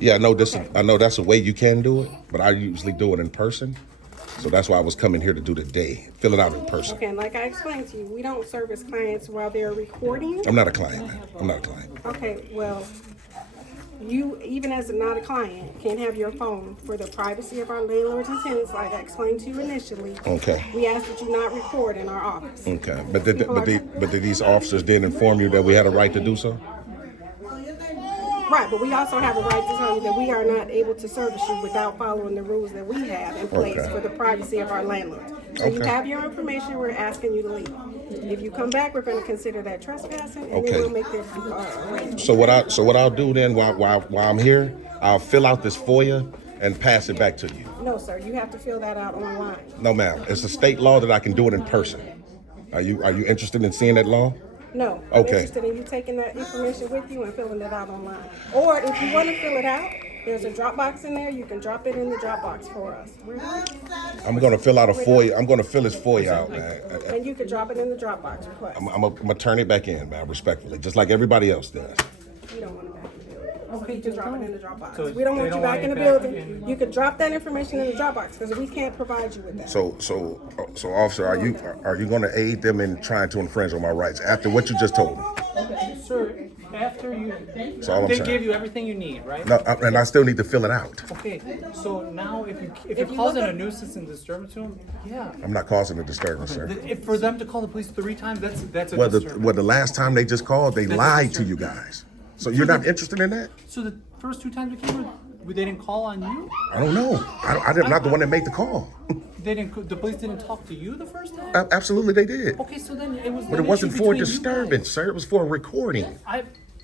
Yeah, I know this. I know that's a way you can do it, but I usually do it in person. So that's why I was coming here to do today. Fill it out in person. Okay, and like I explained to you, we don't service clients while they're recording. I'm not a client, man. I'm not a client. Okay, well, you, even as not a client, can have your phone for the privacy of our landlords and tenants, like I explained to you initially. Okay. We ask that you not record in our office. Okay, but did these officers did inform you that we had a right to do so? Right, but we also have a right to tell you that we are not able to service you without following the rules that we have in place for the privacy of our landlords. So you have your information, we're asking you to leave. If you come back, we're going to consider that trespassing, and then we'll make that arrangement. So what I'll do then while I'm here, I'll fill out this FOIA and pass it back to you. No, sir, you have to fill that out online. No, ma'am. It's a state law that I can do it in person. Are you interested in seeing that law? No, I'm Okay. interested in you taking that information with you and filling it out online. Or if you want to fill it out, there's a Dropbox in there. You can drop it in the Dropbox for us. I'm going to fill out a FOIA. I'm going to fill this FOIA out, man. And you can drop it in the Dropbox request. I'm going to turn it back in, man, respectfully, just like everybody else does. We don't want it back in the building. Okay, you can drop it in the Dropbox. So We don't want they you don't back want in it the back building. You can drop that information in the Dropbox because we can't provide you with that. So, officer, are you going to aid them in trying to infringe on my rights after what you just told me? Okay, sir, after you, That's all I'm they saying. give you everything you need, right? No, and I still need to fill it out. Okay, so now if you're you causing look a up- nuisance and disturbance to them, yeah. I'm not causing a disturbance, sir. If for them to call the police 3 times, that's a Well, disturbance. the last time they just called, they That's a lied to disturbance. you guys. So you're not interested in that? So the first 2 times we came, they didn't call on you? I don't know. I'm not the one that made the call. The police didn't talk to you the first time? Absolutely, they did. Okay, so then it was. But it wasn't for disturbance, sir. It was for recording.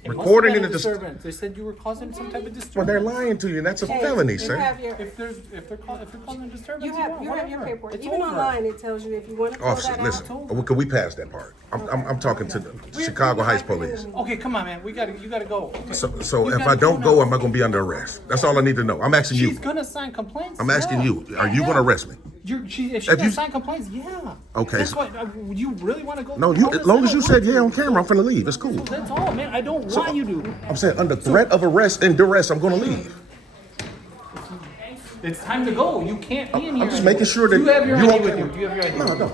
It Recording must in have the been a disturbance. They said you were causing some type of disturbance. Well, they're lying to you, and that's a felony, sir. If you're causing a disturbance, You have your whatever. paperwork. It's Even over. online, it tells you if you want to fill Officer, that listen. out. Could we pass that part? I'm talking to the Chicago Heights Police. Okay, come on, man. You gotta go. Okay. So You if gotta I don't now. go, am I going to be under arrest? That's all I need to know. I'm asking She's you. gonna sign complaints. I'm asking yeah. you. Are you Yeah. going to arrest me? If she's If gonna you- sign complaints, yeah. Okay, That's so- what. You really want to go? No, through as long as you all said this? yeah on camera, I'm finna leave. It's cool. That's all, man. I don't want you to. I'm saying under threat of arrest and duress, I'm going to leave. It's time to go. You can't be in here. I'm just anymore. making sure that you have your you ID okay. with you. Do you have your ID? No, with no. You,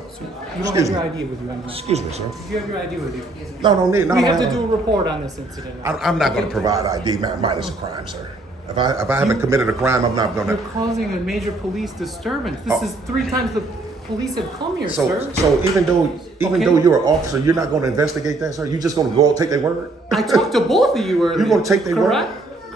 you don't Excuse have your me. ID with you anymore. Excuse me, sir. Do you have your ID with you? No, need. No, We no, have no, to do no. a report on this incident. I'm not going to provide ID minus a crime, sir. If I haven't committed a crime, I'm not going You're to. causing a major police disturbance. This is 3 times the police have come here, sir. So even though Okay. you're an officer, you're not going to investigate that, sir. You're just going to go take their word. I talked to both of you earlier. You're going to take their word. Correct?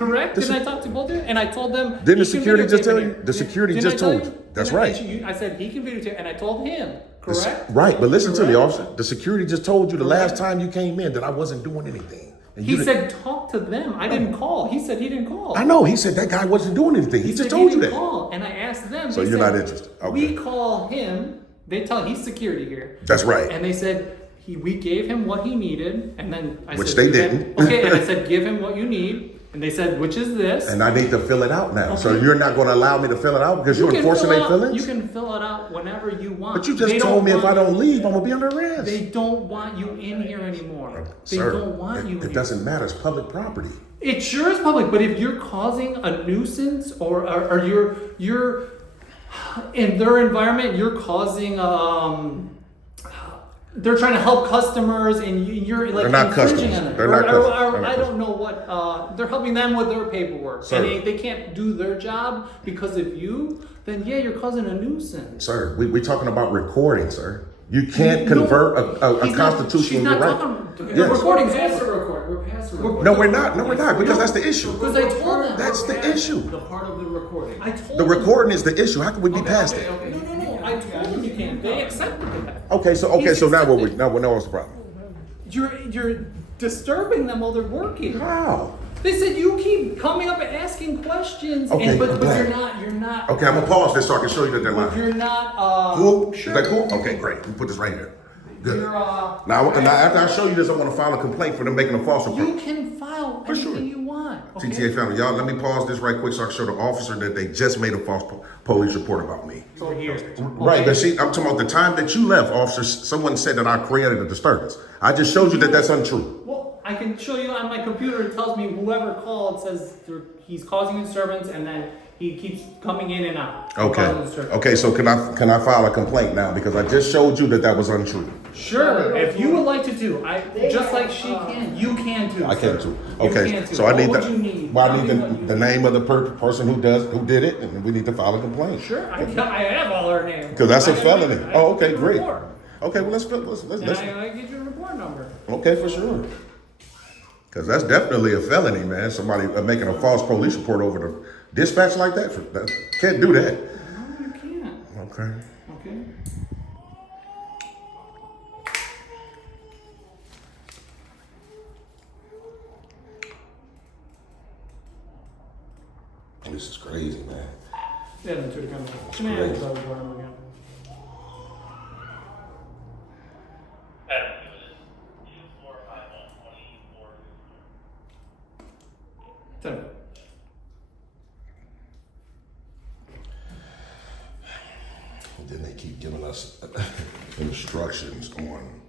Correct? Didn't I talk to both of you? And I told them. Didn't the he can security just videotape tell it you? here. The security Didn't just I tell told you? you. That's Didn't right. I said he can videotape, and I told him. Correct? Right, but listen to me, Correct? officer. The security just told you the last time you came in that I wasn't doing anything. And He you said talk to them. I didn't call. He said he didn't call. I know. He said that guy wasn't doing anything. He just said told he you didn't that. Call. And I asked them. So they you're said, not interested. Okay. We call him. They tell he's security here. That's right. And they said we gave him what he needed, and then I Which said, they "Give him-" didn't. Okay, and I said give him what you need, and they said which is this. And I need to fill it out now. So Okay. you're not going to allow me to fill it out because you're can enforcing fill their out- feelings? You can fill it out whenever you want. But you just They told me if want I don't you- leave, I'm going to be under arrest. They don't want you in here anymore. They Sir, don't want you in it here. doesn't matter. It's public property. It sure is public, but if you're causing a nuisance or you're in their environment, you're causing they're trying to help customers and you're like They're not infringing customers. on them. They're not customers. They're not I don't know what they're helping them with their paperwork. Sir. And they can't do their job because of you, then yeah, you're causing a nuisance. Sir, we're talking about recording, sir. You can't No, convert a he's not- constitutional she's not right. talking, the Yes. recording's We're past the over. record. We're past the record. No, we're not. No, we're not. Because that's the issue. Because I told them. That's the issue. The part of the recording. I told The them. recording is the issue. How can we be past it? Okay. No, I told them you can't. They accepted that. Okay, so now what? Now what's the problem? You're disturbing them while they're working. How? They said you keep coming up and asking questions, Okay, but I'm glad. you're not. Okay, I'm gonna pause this so I can show you that they're But lying. you're not. Cool? Sure. Is that cool? Okay, great. We put this right here. Good. You're, Now after I show you this, I want to file a complaint for them making a false report. You can file anything sure. you want. Okay? TTA family, y'all, let me pause this right quick so I can show the officer that they just made a false police report about me. So here. Right, but see, I'm talking about the time that you left, officer, someone said that I created a disturbance. I just showed you that that's untrue. Well, I can show you on my computer. It tells me whoever called says he's causing a disturbance, and then he keeps coming in and out. Okay. Causing a disturbance. Okay, so can I file a complaint now because I just showed you that was untrue. Sure, if you would like to do, just like she can, you can too. I can sir. too. You Okay, can too. so I What need would the you need? well, I Tell need me what you the name of the person who did it, and we need to file a complaint. Sure, I have all her names. Because that's a I have felony. it. I Oh, have okay, the great. report. Okay, well let's And I get your report number. okay for sure. Because that's definitely a felony, man. Somebody making a false police report over the dispatch like that, can't do that. No, you can't. Okay. Okay. This is crazy, man. Yeah, that's what it comes out. Can I have the report number again? Tell me. Then they keep giving us instructions on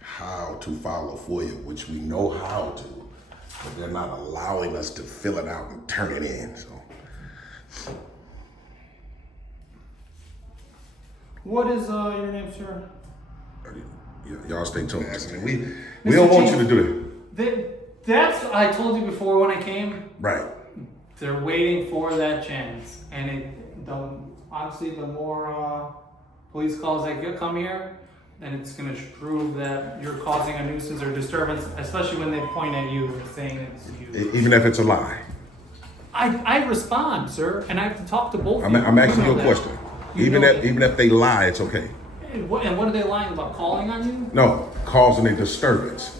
how to file a FOIA, which we know how to, but they're not allowing us to fill it out and turn it in. So What is your name, sir? y'all stay tuned. We don't want you to do That's I told you before when I came. that. Right. They're waiting for that chance, and obviously the more police calls that come here, then it's going to prove that you're causing a nuisance or disturbance, especially when they point at you and saying it's you. Even if it's a lie. I respond, sir, and I have to talk to both. I'm asking you a that. question. You Even know if they lie, it's okay. And what are they lying about? Calling on you? No, causing a disturbance.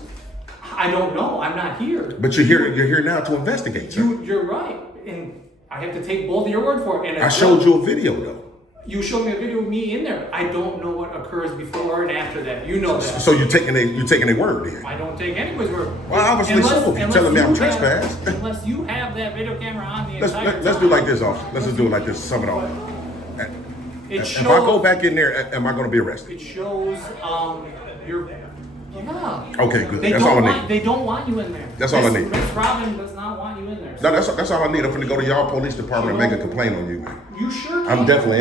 I don't know. I'm not here. But you're here now to investigate. Sir. You're right, and I have to take both of your word for it. And I showed you a video though. You showed me a video of me in there. I don't know what occurs before and after that. You know that. So you're taking a word then. I don't take anybody's word. Well, obviously so. If you're telling me I'm you trespassed. Unless you have that video camera on the entire time. Let's do like this, officer. Let's just do it like this. Sum it all. If I go back in there, am I going to be arrested? It shows you're. Yeah. Okay, good. That's all I need. They don't want you in there. That's all I need. Miss Robin does not want you in there. No, that's all I need. I'm going to go to y'all police department and make a complaint on you, man. You sure I'm can. definitely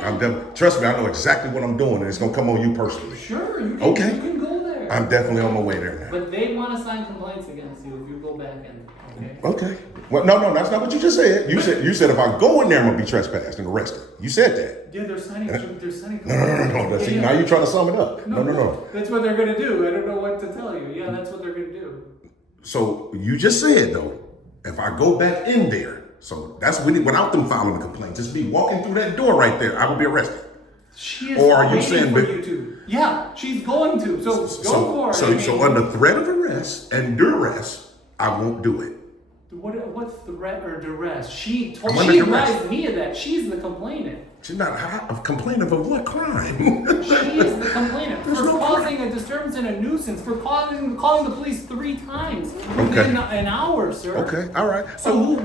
am. Trust me, I know exactly what I'm doing, and it's going to come on you personally. Sure, you can, Okay. you can go there. I'm definitely on my way there now. But they want to sign complaints against you if you go back in. Okay. Okay. Well, no, that's not what you just said. You said if I go in there, I'm gonna be trespassed and arrested. You said that. Yeah, they're signing. No. See, now you're trying to sum it up. No. That's what they're gonna do. I don't know what to tell you. Yeah, that's what they're gonna do. So you just said though, If I go back in there, so that's without them filing a complaint, just me walking through that door right there, I will be arrested. She is Or are you waiting saying for you to. Yeah, she's going to. So go for it. So under threat of arrest and duress, I won't do it. What threat or duress? She duress. advised me of that. She's the complainant. She's not a complainant of what crime? She is the complainant for no causing a disturbance and a nuisance, for calling the police 3 times within an hour, sir. Okay, all right. So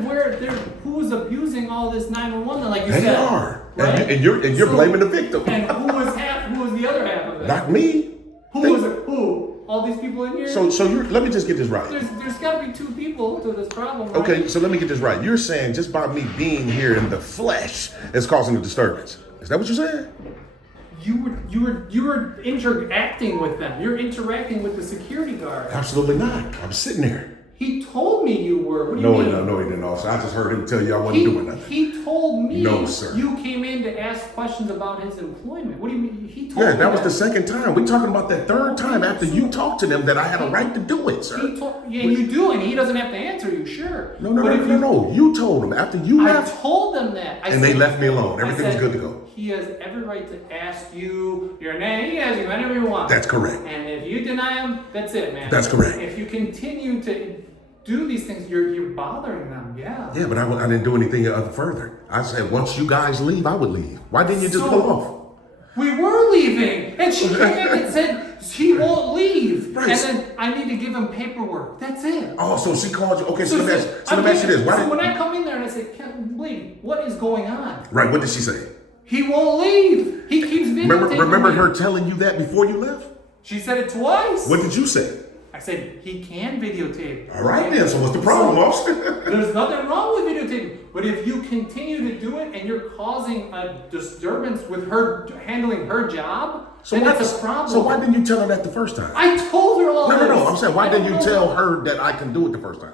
who's abusing all this 911? Like you They said, are, right? and you're blaming the victim. And who was the other half of it? Not me. Who? All these people in here? So let me just get this right. There's got to be 2 people to this problem. Right? Okay, so let me get this right. You're saying just by me being here in the flesh is causing a disturbance. Is that what you're saying? You were interacting with them. You're interacting with the security guard. Absolutely not. I'm sitting there. He told me you were. What do you mean? No, he didn't, officer. I just heard him tell you I wasn't doing nothing. He told me No, sir. You came in to ask questions about his employment. What do you mean? He told me that was the second time. We're talking about that third time after you talked to them that I had a right to do it, sir. You do, and he doesn't have to answer you, sure. No. You told him after you left. I told them that. They left me alone. Everything was good to go. He has every right to ask you your name. He has you whenever you want. That's correct. And if you deny him, that's it, man. That's correct. If you continue to do these things, you're bothering them, yeah. Yeah, but I didn't do anything further. I said, once you guys leave, I would leave. Why didn't you just pull off? We were leaving, and she came in and said she won't leave. Right. And then I need to give him paperwork. That's it. Oh, so she called you. Okay, so let me ask you this. So when I come in there and I say, lady, what is going on? Right, what did she say? He won't leave. He keeps videotaping. Remember her telling you that before you left? She said it twice. What did you say? I said, he can videotape. All right then, so what's the problem, officer? There's nothing wrong with videotaping. But if you continue to do it and you're causing a disturbance with her handling her job, then it's a problem. So why didn't you tell her that the first time? I told her all this. No. I'm saying, why didn't you tell her that I can do it the first time?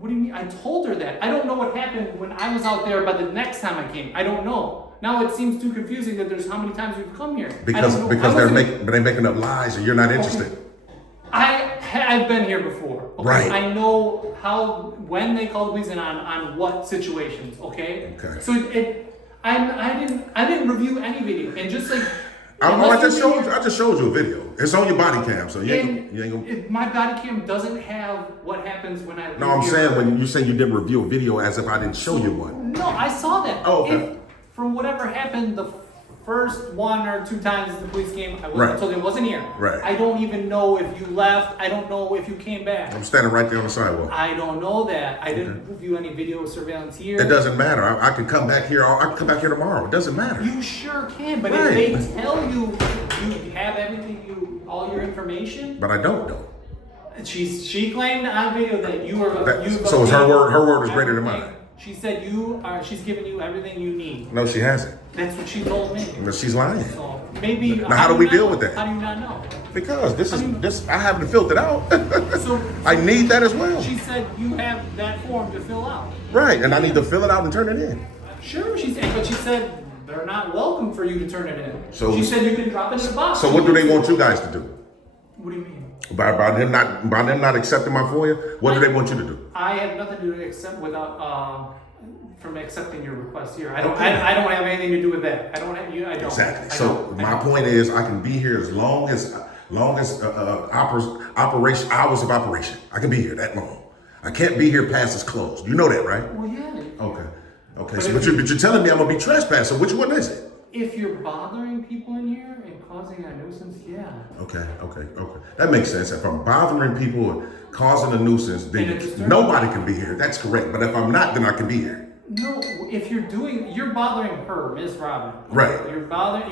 What do you mean? I told her that. I don't know what happened when I was out there by the next time I came. I don't know. Now it seems too confusing that there's how many times we've come here. Because they're making up lies and you're not interested. Okay. I've been here before. Okay? Right. I know when they call the police and on what situations. Okay. Okay. So I didn't review any video, and just like I just showed you a video. It's on your body cam, so you ain't gonna. My body cam doesn't have what happens when I. No, I'm saying when you say you didn't review a video as if I didn't show you one. No, I saw that. Oh, okay. From whatever happened the first 1 or 2 times the police came, I Right. told you it wasn't here. Right. I don't even know if you left. I don't know if you came back. I'm standing right there on the sidewalk. I don't know that. I didn't review any video surveillance here. It doesn't matter. I can come back here. I can come back here tomorrow. It doesn't matter. You sure can, but Right. if they tell you you have everything, all your information. But I don't though. She claimed on video that you were. So is her word? Her word is greater than mine. She said she's giving you everything you need. No, she hasn't. That's what she told me. But she's lying. So maybe. Now, how do we deal with that? How do you not know? Because this I haven't filled it out. So I need that as well. She said you have that form to fill out. Right, and I need to fill it out and turn it in. Sure, but she said they're not welcome for you to turn it in. So she said you can drop it in the box. So what do they want you guys to do? What do you mean? By them not accepting my FOIA, what do they want you to do? I have nothing to do accept without from accepting your request here. I don't have anything to do with that. I don't have you. I don't. Exactly. So my point is, I can be here as long as operation hours of operation. I can be here that long. I can't be here past it's closed. You know that, right? Well, yeah. Okay. So, but you're telling me I'm gonna be trespassing. Which one is it? If you're bothering people in here and causing a nuisance, yeah. Okay. That makes sense. If I'm bothering people and causing a nuisance, then nobody can be here. That's correct. But if I'm not, then I can be here. No, if you're bothering her, Miss Robin. Right.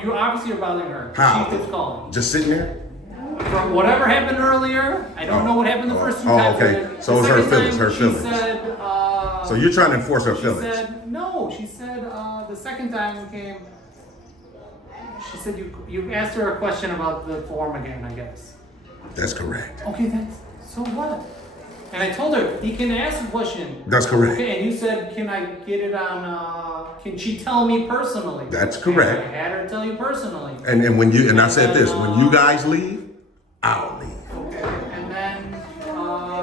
You obviously are bothering her. How? She keeps calling. Just sitting there? From whatever happened earlier, I don't know what happened the first 2 times. Okay. So it's her feelings. She said. So you're trying to enforce her feelings. She said the second time you came. She said you asked her a question about the form again, I guess. That's correct. Okay, so what? And I told her, he can ask a question. That's correct. Okay, and you said, can I get it on, can she tell me personally? That's correct. And I had her tell you personally. And I said this, when you guys leave, I'll leave. Okay, and then...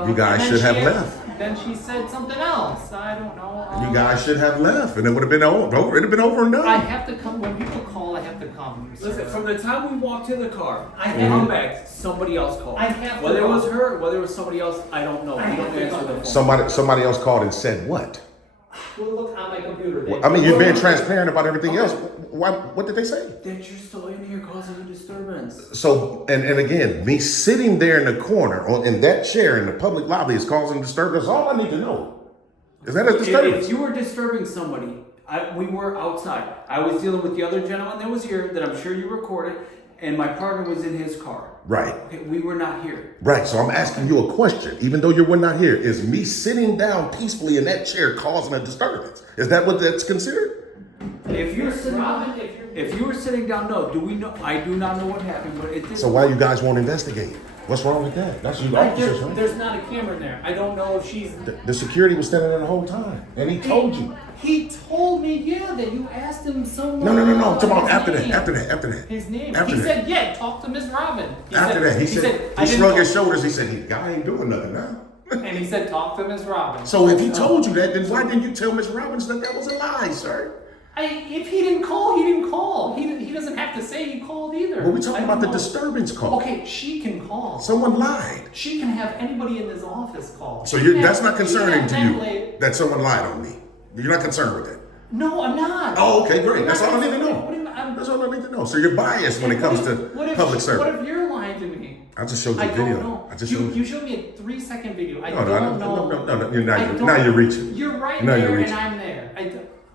You guys should have left. then she said something else. I don't know. You guys should have left, and it would have been over. It'd have been over and done. I have to come when people call. I have to come. Listen, from the time we walked to the car, I and have- come back, somebody else called. I have to whether it go. was her, whether it was somebody else, I don't know. I We have don't to answer go. the phone. Somebody else called and said what? Well, look on my computer. They- I mean, you're being transparent about everything else. Why? What did they say? That you're still in here causing a disturbance. So, and again, me sitting there in the corner in that chair in the public lobby is causing disturbance. All I need to know is that a disturbance. If you were disturbing somebody, we were outside. I was dealing with the other gentleman that was here, that I'm sure you recorded, and my partner was in his car. Right. Okay, we were not here. Right. So I'm asking you a question, even though you were not here. Is me sitting down peacefully in that chair causing a disturbance? Is that what that's considered? If you're sitting, if you were sitting down, no. Do we know? I do not know what happened, but it did. So why you guys won't investigate? What's wrong with that? That's you officers, right? There's not a camera in there. I don't know if she's. The security was standing there the whole time, and he told you. He told me, yeah, that you asked him someone. No. I'm talking about his after name. that. His name. After He that. said, yeah, talk to Miss Robin. He He I didn't shrugged his talk- shoulders. He said, "He guy ain't doing nothing now." And he said, talk to Miss Robin. So if he told you that, then why didn't you tell Miss Robbins that that was a lie, sir? If he didn't call, he didn't call. He doesn't have to say he called either. Well, we're talking I about the don't know. disturbance call. Okay, she can call. Someone lied. She can have anybody in this office call. So She that's can- not concerning she to can you have that someone lied on me. You're not concerned with that. No, I'm not. Oh, okay, great. I'm That's not all I need to concerned. know. What do you- I'm- That's all I need to know. So you're biased when it comes to public What service. if you're lying to me? I just showed you I a don't video. know. I just you, showed you showed me a 3-second video. I No, don't know. no. I don't- Now you're reaching. You're right Now you're there, and reaching. I'm there.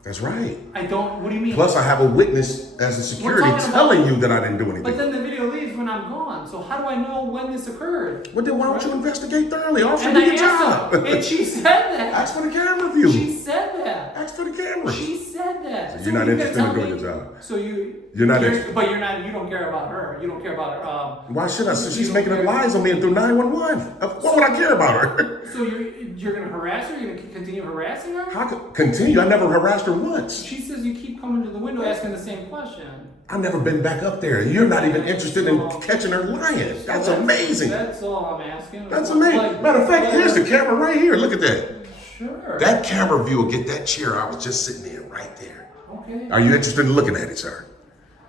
That's right. I don't. What do you mean? Plus, I have a witness as a security talking telling about- you that I didn't do But anything. then the video leaves when I'm gone. So how do I know when this occurred? Well, then why don't you investigate thoroughly? Officer, And do I your asked her, job. and she said that. Ask for the camera view. She said that. Ask for the camera. She said that. So you're not you interested gonna in tell doing me- your job. So You're not you're- interested. But you're not. You don't care about her. You don't care about her. Why should I? So she's making up lies on me and through 911. What would I care about her? So you're gonna harass her? You're gonna continue harassing her? How could continue? I never harassed her once. She says you keep coming to the window asking the same question. I've never been back up there. You're not even interested in catching her lying. That's amazing. That's all I'm asking. That's amazing. Matter of fact, here's the camera right here. Look at that. Sure. That camera view will get that chair I was just sitting in right there. Okay. Are you interested in looking at it, sir?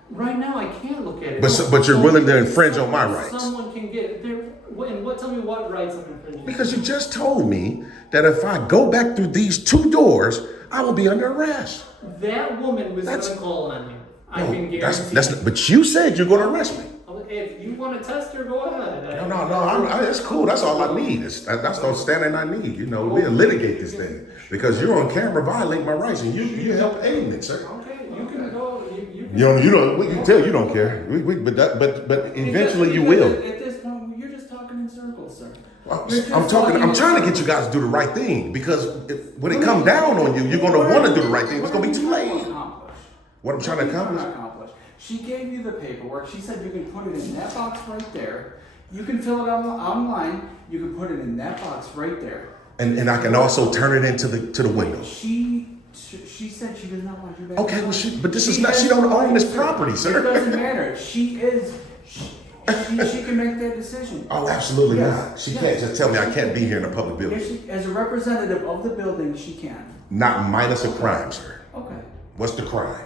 Right now, I can't look at it. But you're willing to infringe on my rights. Someone can get it. Tell me what rights I'm infringing. Because you just told me that if I go back through these two doors, I will be under arrest. That woman was going to call on you. I can guarantee. That's but you said you're going to arrest me. If you want to test her, go ahead. No. It's cool. That's all I need. That's the standing I need. You know, we'll litigate this thing because you're on camera violating my rights, and you help aiding it, sir. Okay, you can go. You don't. We can tell you don't care. But eventually you will. At this point, you're just talking in circles, sir. I'm trying to get you guys to do the right thing because when it come down on you, you're going to want to do the right thing. It's going to be too late. What I'm trying to accomplish. She gave you the paperwork. She said you can put it in that box right there. You can fill it out online. You can put it in that box right there. And I can also turn it into the window. She said she does not want you back. Okay, well, but this is not. She don't own this property, sir. It doesn't matter. She can make that decision. Oh, absolutely Yes. not. She can't just tell me I can't be here in a public building. Yes, as a representative of the building, she can. Not minus a crime, sir. Okay. What's the crime?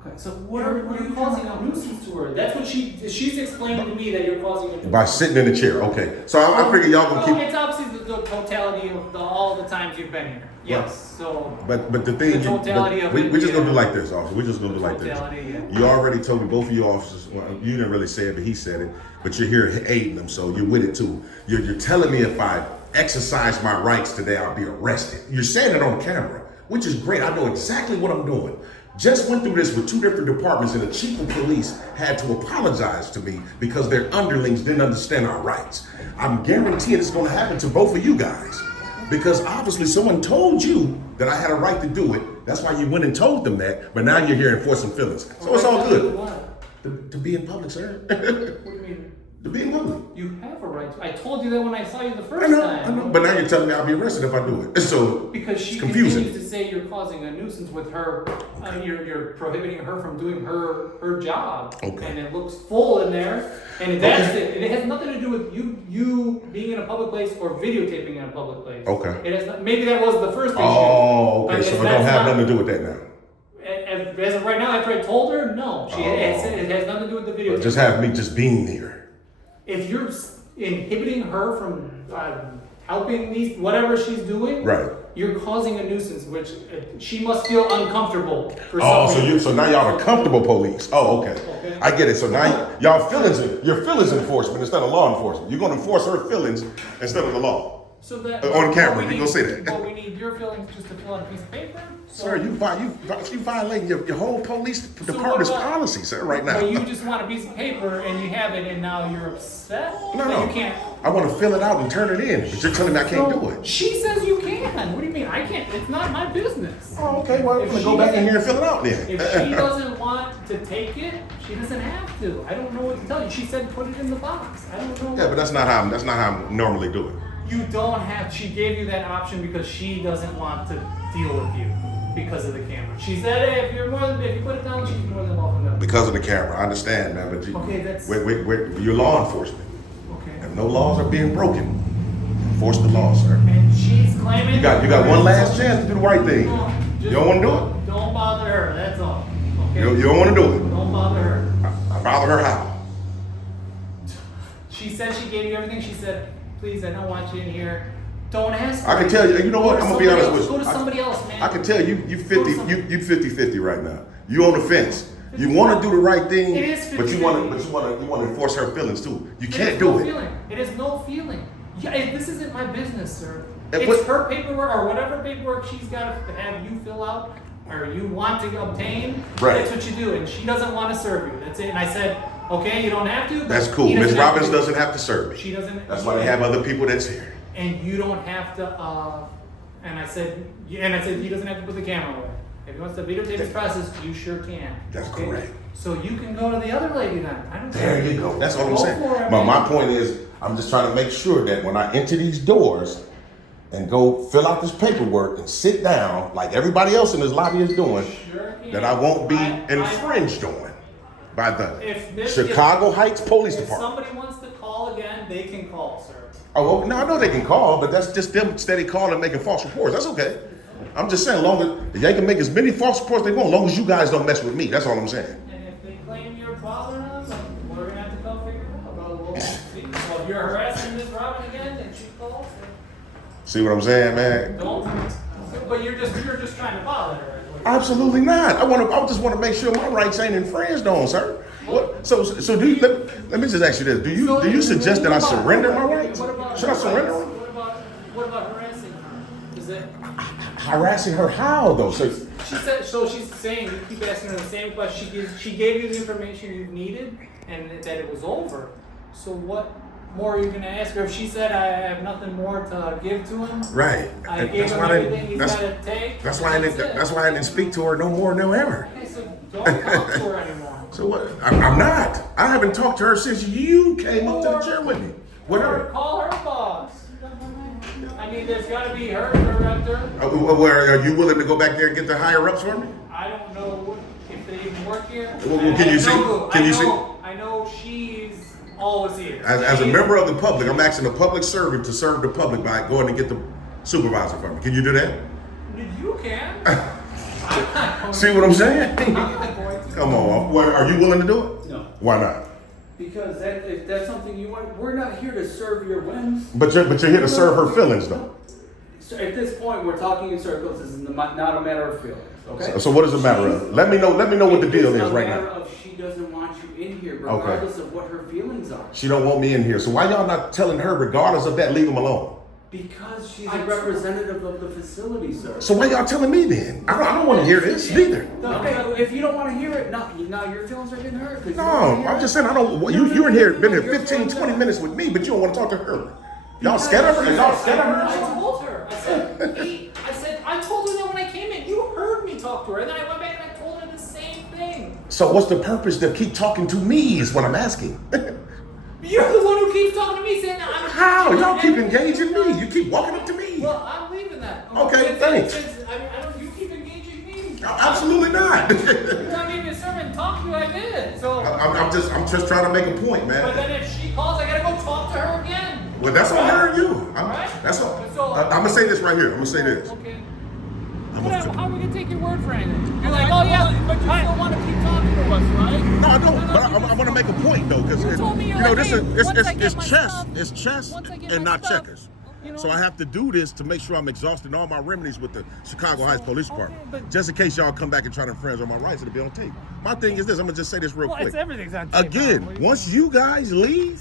Okay. So What are you causing a nuisance to her? That's what she's explaining to me that you're causing a nuisance. By sitting in the chair. Okay. So I figure y'all gonna keep. It's obviously the totality of all the times you've been here. Yes. So. But the thing, The totality of we it, just gonna do yeah. like this, officer. We're just gonna do like this. Totality, yeah. You already told me, both of you officers. Well, you didn't really say it, but he said it. But you're here aiding them, so you're with it too. You're telling me if I exercise my rights today, I'll be arrested. You're saying it on camera, which is great. I know exactly what I'm doing. Just went through this with two different departments, and the chief of police had to apologize to me because their underlings didn't understand our rights. I'm guaranteeing it's going to happen to both of you guys because obviously someone told you that I had a right to do it. That's why you went and told them that, but now you're here enforcing feelings. So it's all good. To be in public, sir. What do you mean? To be in public. You have a right to. I told you that when I saw you the first I know, time. but now you're telling me I'll be arrested if I do it. So Because she it's confusing. continues to say you're causing a nuisance with her. You're prohibiting her from doing her job. Okay. And it looks full in there. And that's it. And it has nothing to do with you being in a public place or videotaping in a public place. Okay. It has not, maybe that was the first issue. Oh, okay. But So it that's don't have not- nothing to do with that now. As of right now, after I told her, no. It has nothing to do with the video. Just have me just being here. If you're inhibiting her from helping these whatever she's doing, Right. you're causing a nuisance, which she must feel uncomfortable for Oh, some reason. so now y'all are comfortable police. Oh, okay. I get it. So now your feelings enforcement instead of law enforcement. You're gonna enforce her feelings instead of the law. So that On camera, what you we gonna say that. But we need your feelings just to fill out a piece of paper. Sir, you violating your whole police So department's what about- policy, sir, right now. But you just want a piece of paper and you have it, and now you're upset. No, that no. You can't. I want to fill it out and turn it in, but you're telling me I can't do it. She says you can. What do you mean? I can't. It's not my business. Oh, okay. Well, I'm If gonna she go back in doesn't- here and fill it out then. If she doesn't want to take it, she doesn't have to. I don't know what to tell you. She said put it in the box. I don't know. Yeah, but that's not how I normally do it. You don't have. She gave you that option because she doesn't want to deal with you because of the camera. She said, hey, if you put it down, she's more than welcome to. Because of the camera, I understand, man. But Okay, that's- you're law enforcement. Okay. If no laws are being broken, enforce the law, sir. And she's claiming. You got one last chance to do the right thing. You don't want to do it. Don't bother her. That's all. Okay. You don't want to do it. Don't bother her. I bother her how? She said she gave you everything. She said, please, I don't want you in here. Don't ask her. I can tell you. You know what? I'm gonna be honest with you. Go to somebody else, man. I can tell you 50-50 right now. You on the fence. You want to do the right thing, It is but you want 50-50. to enforce her feelings too. You It can't has do no it. Feeling. It has no feeling. Yeah, this isn't my business, sir. And It's what- her paperwork or whatever paperwork she's got to have you fill out or you want to obtain. Right. That's what you do, and she doesn't want to serve you. That's it. And I said, okay, you don't have to. But That's cool. he Miss doesn't have Robbins to. doesn't have to serve me. She doesn't. That's why they have other people that's here. And you don't have to. And I said, he doesn't have to put the camera away. If he wants to videotape his process, you sure can. That's correct. So you can go to the other lady then. I don't There care. you go. That's what I'm Go saying. for it, My man. point is, I'm just trying to make sure that when I enter these doors and go fill out this paperwork and sit down like everybody else in this lobby is doing, Sure can. that I won't be I- infringed on by the If this- Chicago Heights Police If Department. somebody wants to call again, they can call, sir. Oh, well, no, I know they can call, but that's just them steady calling and making false reports. That's okay. I'm just saying, they can make as many false reports they want, as long as you guys don't mess with me. That's all I'm saying. And if they claim you're bothering them, then we're gonna have to come figure it out. We'll see. So if you're harassing Miss Robin again, then she calls. See what I'm saying, man? Don't. But you're just trying to bother her. Absolutely not. I just want to make sure my rights ain't infringed on, sir. What? So do you? Let me just ask you this: Do you suggest that I surrender my rights? Should I surrender them? What about harassing her? Is it? Harassing her how though? So She said. So she's saying you keep asking her the same question. She gave you the information you needed, and that it was over. So what more are you gonna ask her? If she said I have nothing more to give to him, right. I gave him everything he's gotta take. That's why I didn't speak to her no more, no ever. Okay, so don't talk to her anymore. So what? I'm not. I haven't talked to her since you came up to the chair with me. Whatever. Call her boss. I mean, there's got to be her director. Where are you willing to go back there and get the higher ups for me? I don't know if they even work here. Well, can you see? Can you see? I know she's always here. As a member of the public, I'm asking a public servant to serve the public by going and get the supervisor for me. Can you do that? You can. I'm not going See what I'm saying? I'm not going to. Come on. Are you willing to do it? No. Why not? Because if that's something you want, we're not here to serve your whims. But you're here to serve her feelings, though. So at this point, we're talking in circles. This is not a matter of feelings. Okay. So what is the matter of? Let me know what the deal is right It's a matter now. of she doesn't want you in here, regardless of what her feelings are. She don't want me in here. So why y'all not telling her, regardless of that, leave them alone? Because she's a representative of the facility, sir. So why y'all telling me then? I don't want to hear this neither. Okay, if you don't want to hear it, now your feelings are getting hurt. No, I'm just saying I don't. You're in here, been here 15, 20 minutes with me, but you don't want to talk to her. Y'all scared of her? Y'all scared of her? I told her. I told her that when I came in. You heard me talk to her, and then I went back and I told her the same thing. So what's the purpose to keep talking to me is what I'm asking. You're the How? Y'all keep engaging me. You keep walking up to me. Well, I'm leaving that. Okay, thanks. You keep engaging me. Absolutely not. You want me to serve and talk to you, I did. So. I'm just trying to make a point, man. But then if she calls, I gotta go talk to her again. Well, that's on her and you. Right? That's all. So- I'm gonna say this right here. I'm gonna say this. Okay. How are we gonna take your word for anything? You're like, oh yeah, but you still want to keep talking to us, right? No, I don't. But I'm gonna make a point though, because told me you you're know like, this hey, is once I get it's my chess. stuff- It's chess once I get and my not stuff, checkers. you know- So I have to do this to make sure I'm exhausting all my remedies with the Chicago Heights Police Department. but- Just in case y'all come back and try to infringe on my rights, it'll be on tape. My thing is this. I'm gonna just say this real Well, quick. it's everything's on tape. Again, What do you once you guys leave,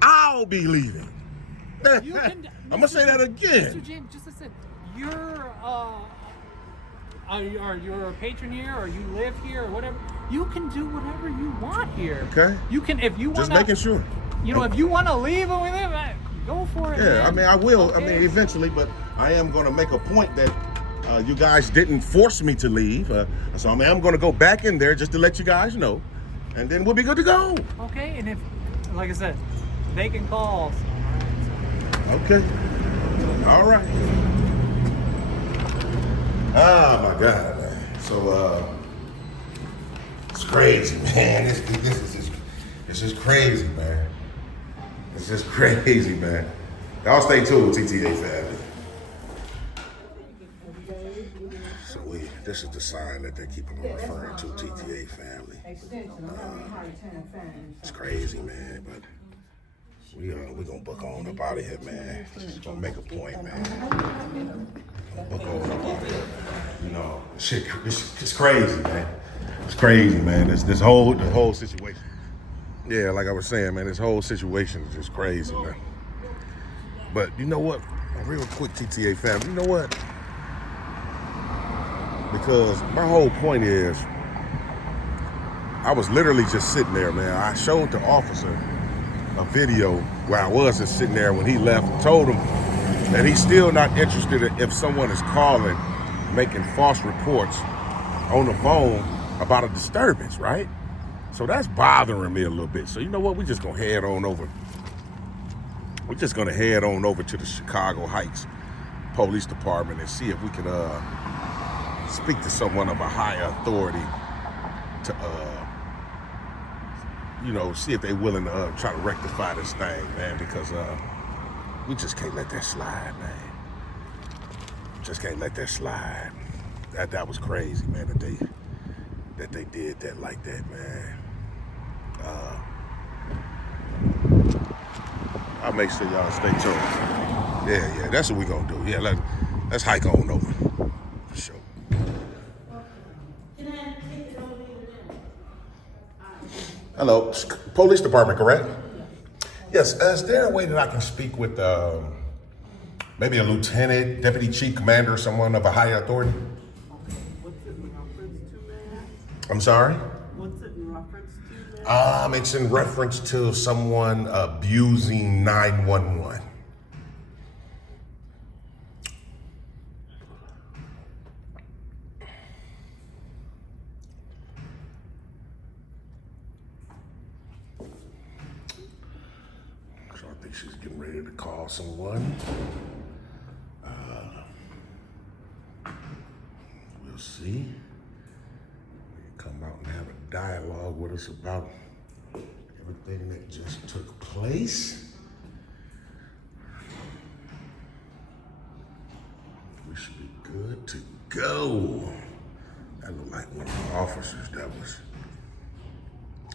I'll be leaving. You can, I'm gonna say that again. Mr. James, just listen. You're a patron here, or you live here, or whatever. You can do whatever you want here. Okay. You can, if you want. Just making sure. You know, if you want to leave and we live, go for it. Yeah, man. I mean, I will. Okay. I mean, eventually, but I am going to make a point that you guys didn't force me to leave. So I mean, I'm going to go back in there just to let you guys know, and then we'll be good to go. Okay, and if, like I said, they can call. Okay. All right. Oh my God, man. So it's crazy, man. This is crazy, man. It's just crazy, man. Y'all stay tuned, TTA family. So this is the sign that they keep on referring to, TTA family. It's crazy, man, but we gonna book on up out of here, man. Just gonna make a point, man. Book on up out of here. You know, shit, it's crazy, man. It's crazy, man. The whole situation. Yeah, like I was saying, man, this whole situation is just crazy, man. But you know what? Real quick, TTA family, you know what? Because my whole point is, I was literally just sitting there, man. I showed the officer a video where I was just sitting there when he left and told him that he's still not interested if someone is calling, making false reports on the phone about a disturbance, right? So that's bothering me a little bit. So you know what? We're just gonna head on over. We're just gonna head on over to the Chicago Heights Police Department and see if we can speak to someone of a higher authority to see if they're willing to try to rectify this thing, man, because we just can't let that slide, man. Just can't let that slide. That was crazy, man, that they did that like that, man. I'll make sure y'all stay tuned. Yeah, that's what we're gonna do. Yeah, let's hike on over. For sure. Hello, Police Department, correct? Yes, is there a way that I can speak with maybe a lieutenant, deputy chief commander, or someone of a higher authority? What's it in reference to, man? I'm sorry? What's it in reference to, man? It's in reference to someone abusing 911. So I think she's getting ready to call someone. We'll see. Come out and have a dialogue with us about everything that just took place. We should be good to go. That looked like one of the officers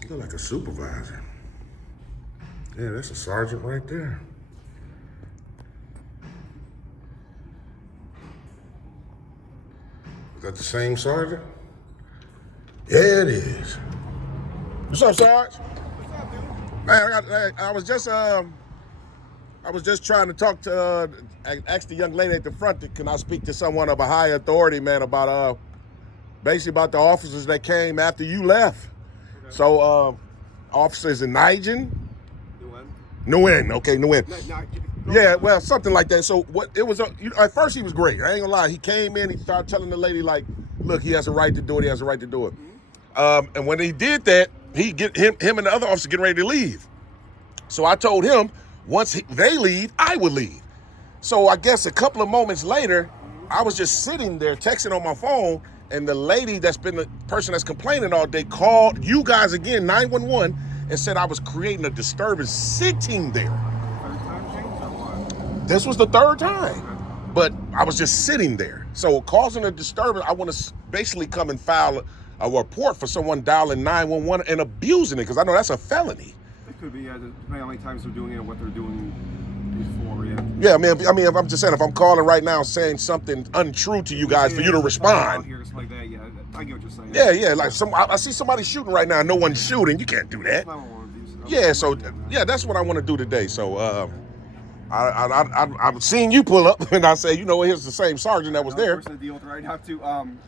he looked like a supervisor. Yeah, that's a sergeant right there. Is that the same sergeant? Yeah, it is. What's up, Sarge? What's up, dude? Man, I was just trying to talk to, ask the young lady at the front, can I speak to someone of a high authority, man, about, basically about the officers that came after you left. Okay. So, officers in Nigel? Nguyen, okay, Nguyen. Yeah, well, something like that. So what it was, at first he was great. I ain't gonna lie. He came in, he started telling the lady, like, look, he has a right to do it, he has a right to do it. Mm-hmm. And when he did that, him and the other officer getting ready to leave. So I told him, Once they leave, I would leave. So I guess a couple of moments later, I was just sitting there texting on my phone, and the lady that's been the person that's complaining all day called you guys again, 911, and said I was creating a disturbance sitting there. This was the third time, but I was just sitting there. So causing a disturbance, I want to basically come and file a report for someone dialing 911 and abusing it, because I know that's a felony. It could be, yeah, depending on how many times they're doing it and what they're doing before, yeah. Yeah, I mean, if I'm just saying, if I'm calling right now saying something untrue to you guys for you to respond. Here, like that, yeah, I get what you're saying. Yeah, like I see somebody shooting right now, no one's shooting. You can't do that. Yeah, so yeah, that's what I want to do today. So I'm seeing you pull up, and I say, you know, here's the same sergeant that was there. Deal with right now too.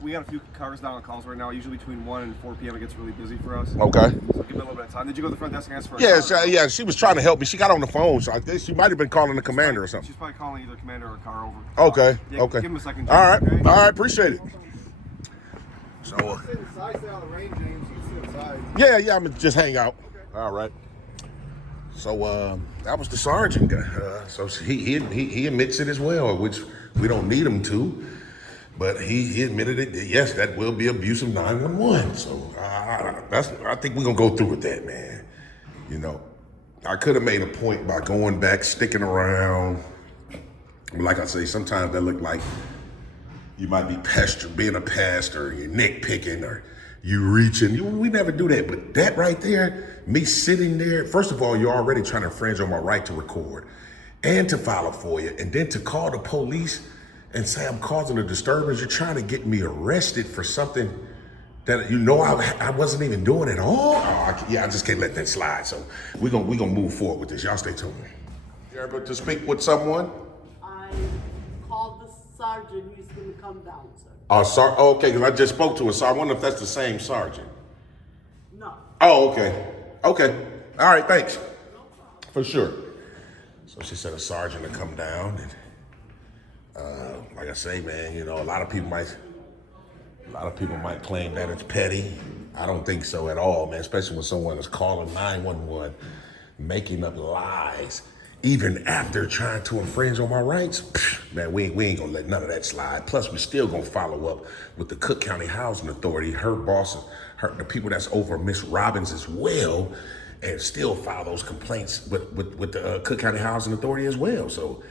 We got a few cars down on calls right now. Usually between 1 and 4 p.m. it gets really busy for us. Okay. So give it a little bit of time. Did you go to the front desk and ask for? Yeah, she was trying to help me. She got on the phone, so I think she might have been calling the commander or something. She's probably calling either commander or a car over. Okay. Yeah, okay. Give him a second. All right. Okay? All right. Appreciate it. So. Yeah. I'm gonna just hang out. Okay. All right. So that was the sergeant. So he admits it as well, which we don't need him to, but he admitted it. Yes, that will be abuse of 911. So I think we're gonna go through with that, man. You know, I could have made a point by going back, sticking around. Like I say, sometimes that look like you might be being a pastor, you're nitpicking, or you reaching. We never do that. But that right there, me sitting there, first of all, you're already trying to infringe on my right to record and to file a FOIA, and then to call the police and say I'm causing a disturbance. You're trying to get me arrested for something that you know I wasn't even doing at all. I just can't let that slide. So we're gonna move forward with this. Y'all stay tuned. You able to speak with someone? I called the sergeant. He's going to come down, sir. Okay, because I just spoke to her, so I wonder if that's the same sergeant. No. Oh, okay. Okay. All right, thanks. For sure. So she said a sergeant to come down, and like I say, man, you know, a lot of people might claim that it's petty. I don't think so at all, man, especially when someone is calling 911, making up lies, even after trying to infringe on my rights. Man, we ain't gonna let none of that slide. Plus, we still gonna follow up with the Cook County Housing Authority, her bosses, the people that's over Miss Robbins as well, and still file those complaints with the Cook County Housing Authority as well. So,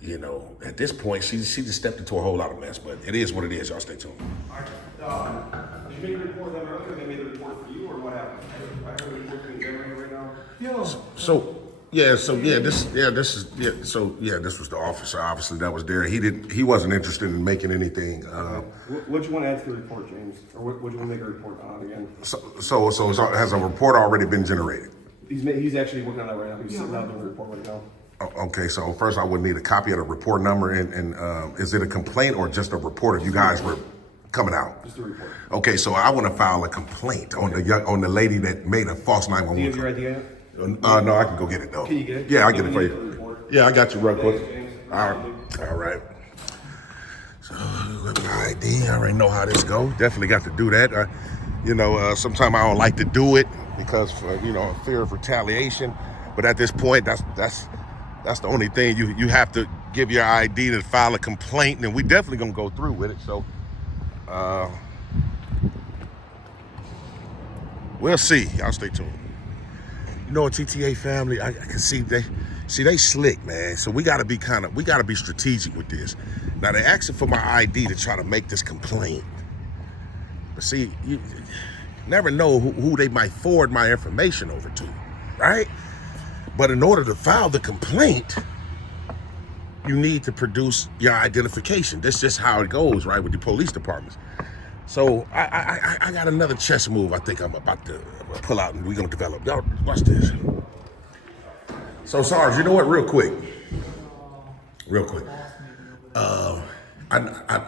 you know, at this point, she just stepped into a whole lot of mess, but it is what it is. Y'all stay tuned. All right. Did you make a report of them earlier? They made the report for you, or what happened? I heard a report being generated right now. This was the officer, obviously, that was there. He wasn't interested in making anything. What do you want to add to the report, James? Or what do you want to make a report on again? So has a report already been generated? He's actually working on that right now. He's sitting out doing the report right now. Okay, so first I would need a copy of the report number, and is it a complaint or just a report if you guys were coming out? Just a report. Okay, so I want to file a complaint on the lady that made a false 911. Do you have your idea yet? No, I can go get it though. Can you get it? Yeah, I'll get it for you. Yeah, I got you real quick. All right. So with my ID, I already know how this goes. Definitely got to do that. Sometimes I don't like to do it because for fear of retaliation. But at this point, that's the only thing you have to give your ID to file a complaint, and we definitely gonna go through with it. So we'll see. Y'all stay tuned. You know, TTA family, I can see they slick, man. So we gotta be strategic with this. Now they're asking for my ID to try to make this complaint. But see, you never know who they might forward my information over to, right? But in order to file the complaint, you need to produce your identification. That's just how it goes, right, with the police departments. So I got another chess move I think I'm about to pull out, and we're gonna develop. Y'all watch this. So Sarge, you know what, real quick. I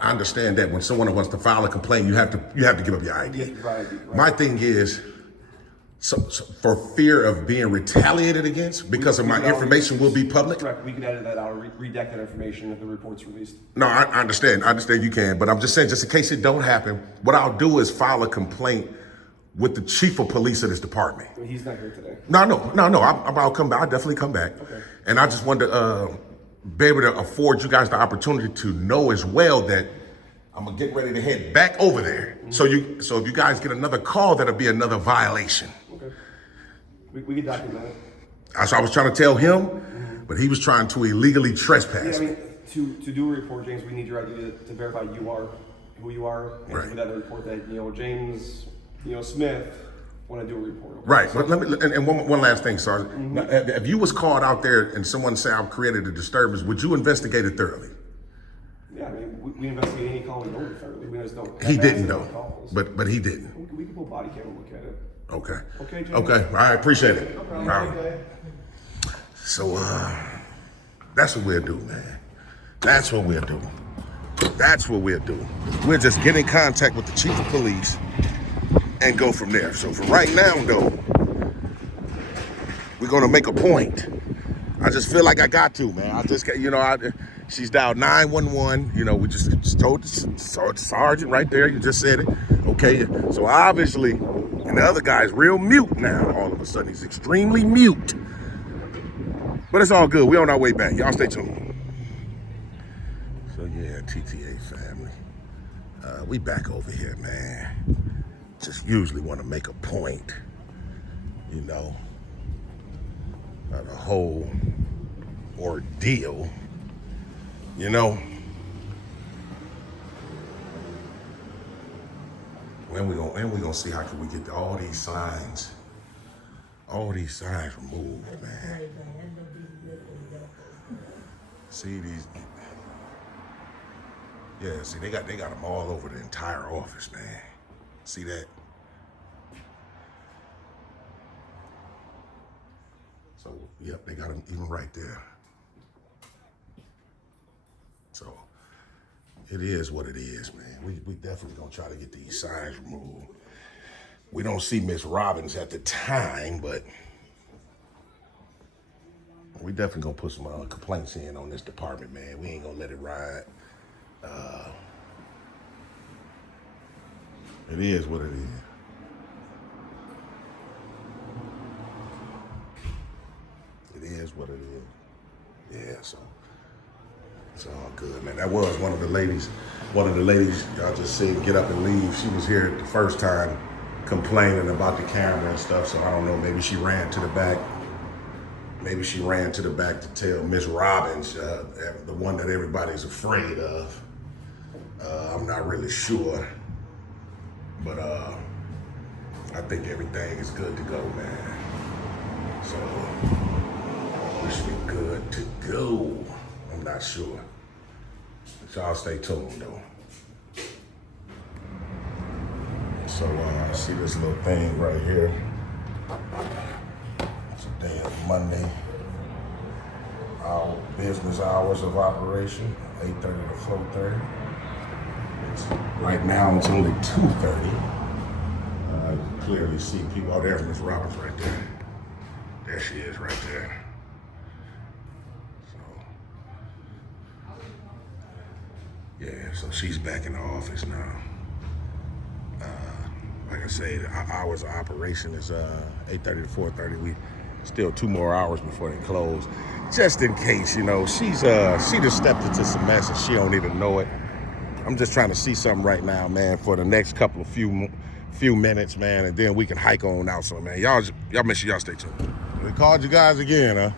understand that when someone wants to file a complaint, you have to give up your ID. Right. My thing is, so for fear of being retaliated against because of my information will be public. Correct. We can edit that out or redact that information if the report's released. No, I understand. I understand you can, but I'm just saying, just in case it don't happen, what I'll do is file a complaint with the chief of police of this department. He's not here today. No. I'll come back. I'll definitely come back. Okay. And I just wanted to be able to afford you guys the opportunity to know as well that I'm gonna get ready to head back over there. So if you guys get another call, that'll be another violation. Okay. We can document it. That's what I was trying to tell him, but he was trying to illegally trespass. Yeah, I mean, to do a report, James, we need your ID to verify you are who you are, and Right. to put that in the report that James, Smith, want to do a report. Okay? Right, but one last thing, Sergeant. Now, if you was called out there and someone said I've created a disturbance, would you investigate it thoroughly? Yeah, I mean, we investigate any call we know thoroughly. We just don't. He didn't know. though, but he didn't. We can pull body camera and look at it. Okay. Okay, James. Okay. All right. Appreciate it. No problem. All right. So that's what we'll do, man. That's what we'll do. That's what we'll do. We'll just get in contact with the chief of police and go from there. So for right now, though, we're gonna make a point. I just feel like I got to, man. I just got, she's dialed 911. We just told the sergeant right there. You just said it. Okay. So obviously, and the other guy's real mute now. All of a sudden, he's extremely mute. But it's all good. We're on our way back. Y'all stay tuned. So yeah, TTA family. We back over here, man. Just usually want to make a point, of the whole ordeal, When we gonna see how can we get all these signs removed, man. See these. Yeah, see they got them all over the entire office, man. See that? So, yep, they got them even right there. So, it is what it is, man. We definitely gonna try to get these signs removed. We don't see Miss Robbins at the time, but we definitely gonna put some complaints in on this department, man. We ain't gonna let it ride. It is what it is. It is what it is. Yeah, so it's all good, man. That was one of the ladies y'all just seen get up and leave. She was here the first time complaining about the camera and stuff, so I don't know, maybe she ran to the back. Maybe she ran to the back to tell Miss Robbins, the one that everybody's afraid of. I'm not really sure, but I think everything is good to go, man. So we should be good to go. I'm not sure. But y'all stay tuned though. So I see this little thing right here. It's a day of Monday. Our business hours of operation, 8:30 to 4:30. Right now it's only 2:30. You can clearly see people. Oh, there's Miss Robbins right there. There she is right there. Yeah, so she's back in the office now. Like I said, our hours of operation is 8:30 to 4:30. We still 2 more hours before they close. Just in case, she just stepped into some mess and she don't even know it. I'm just trying to see something right now, man, for the next couple of few minutes, man, and then we can hike on out. So, man, y'all make sure y'all stay tuned. We called you guys again, huh?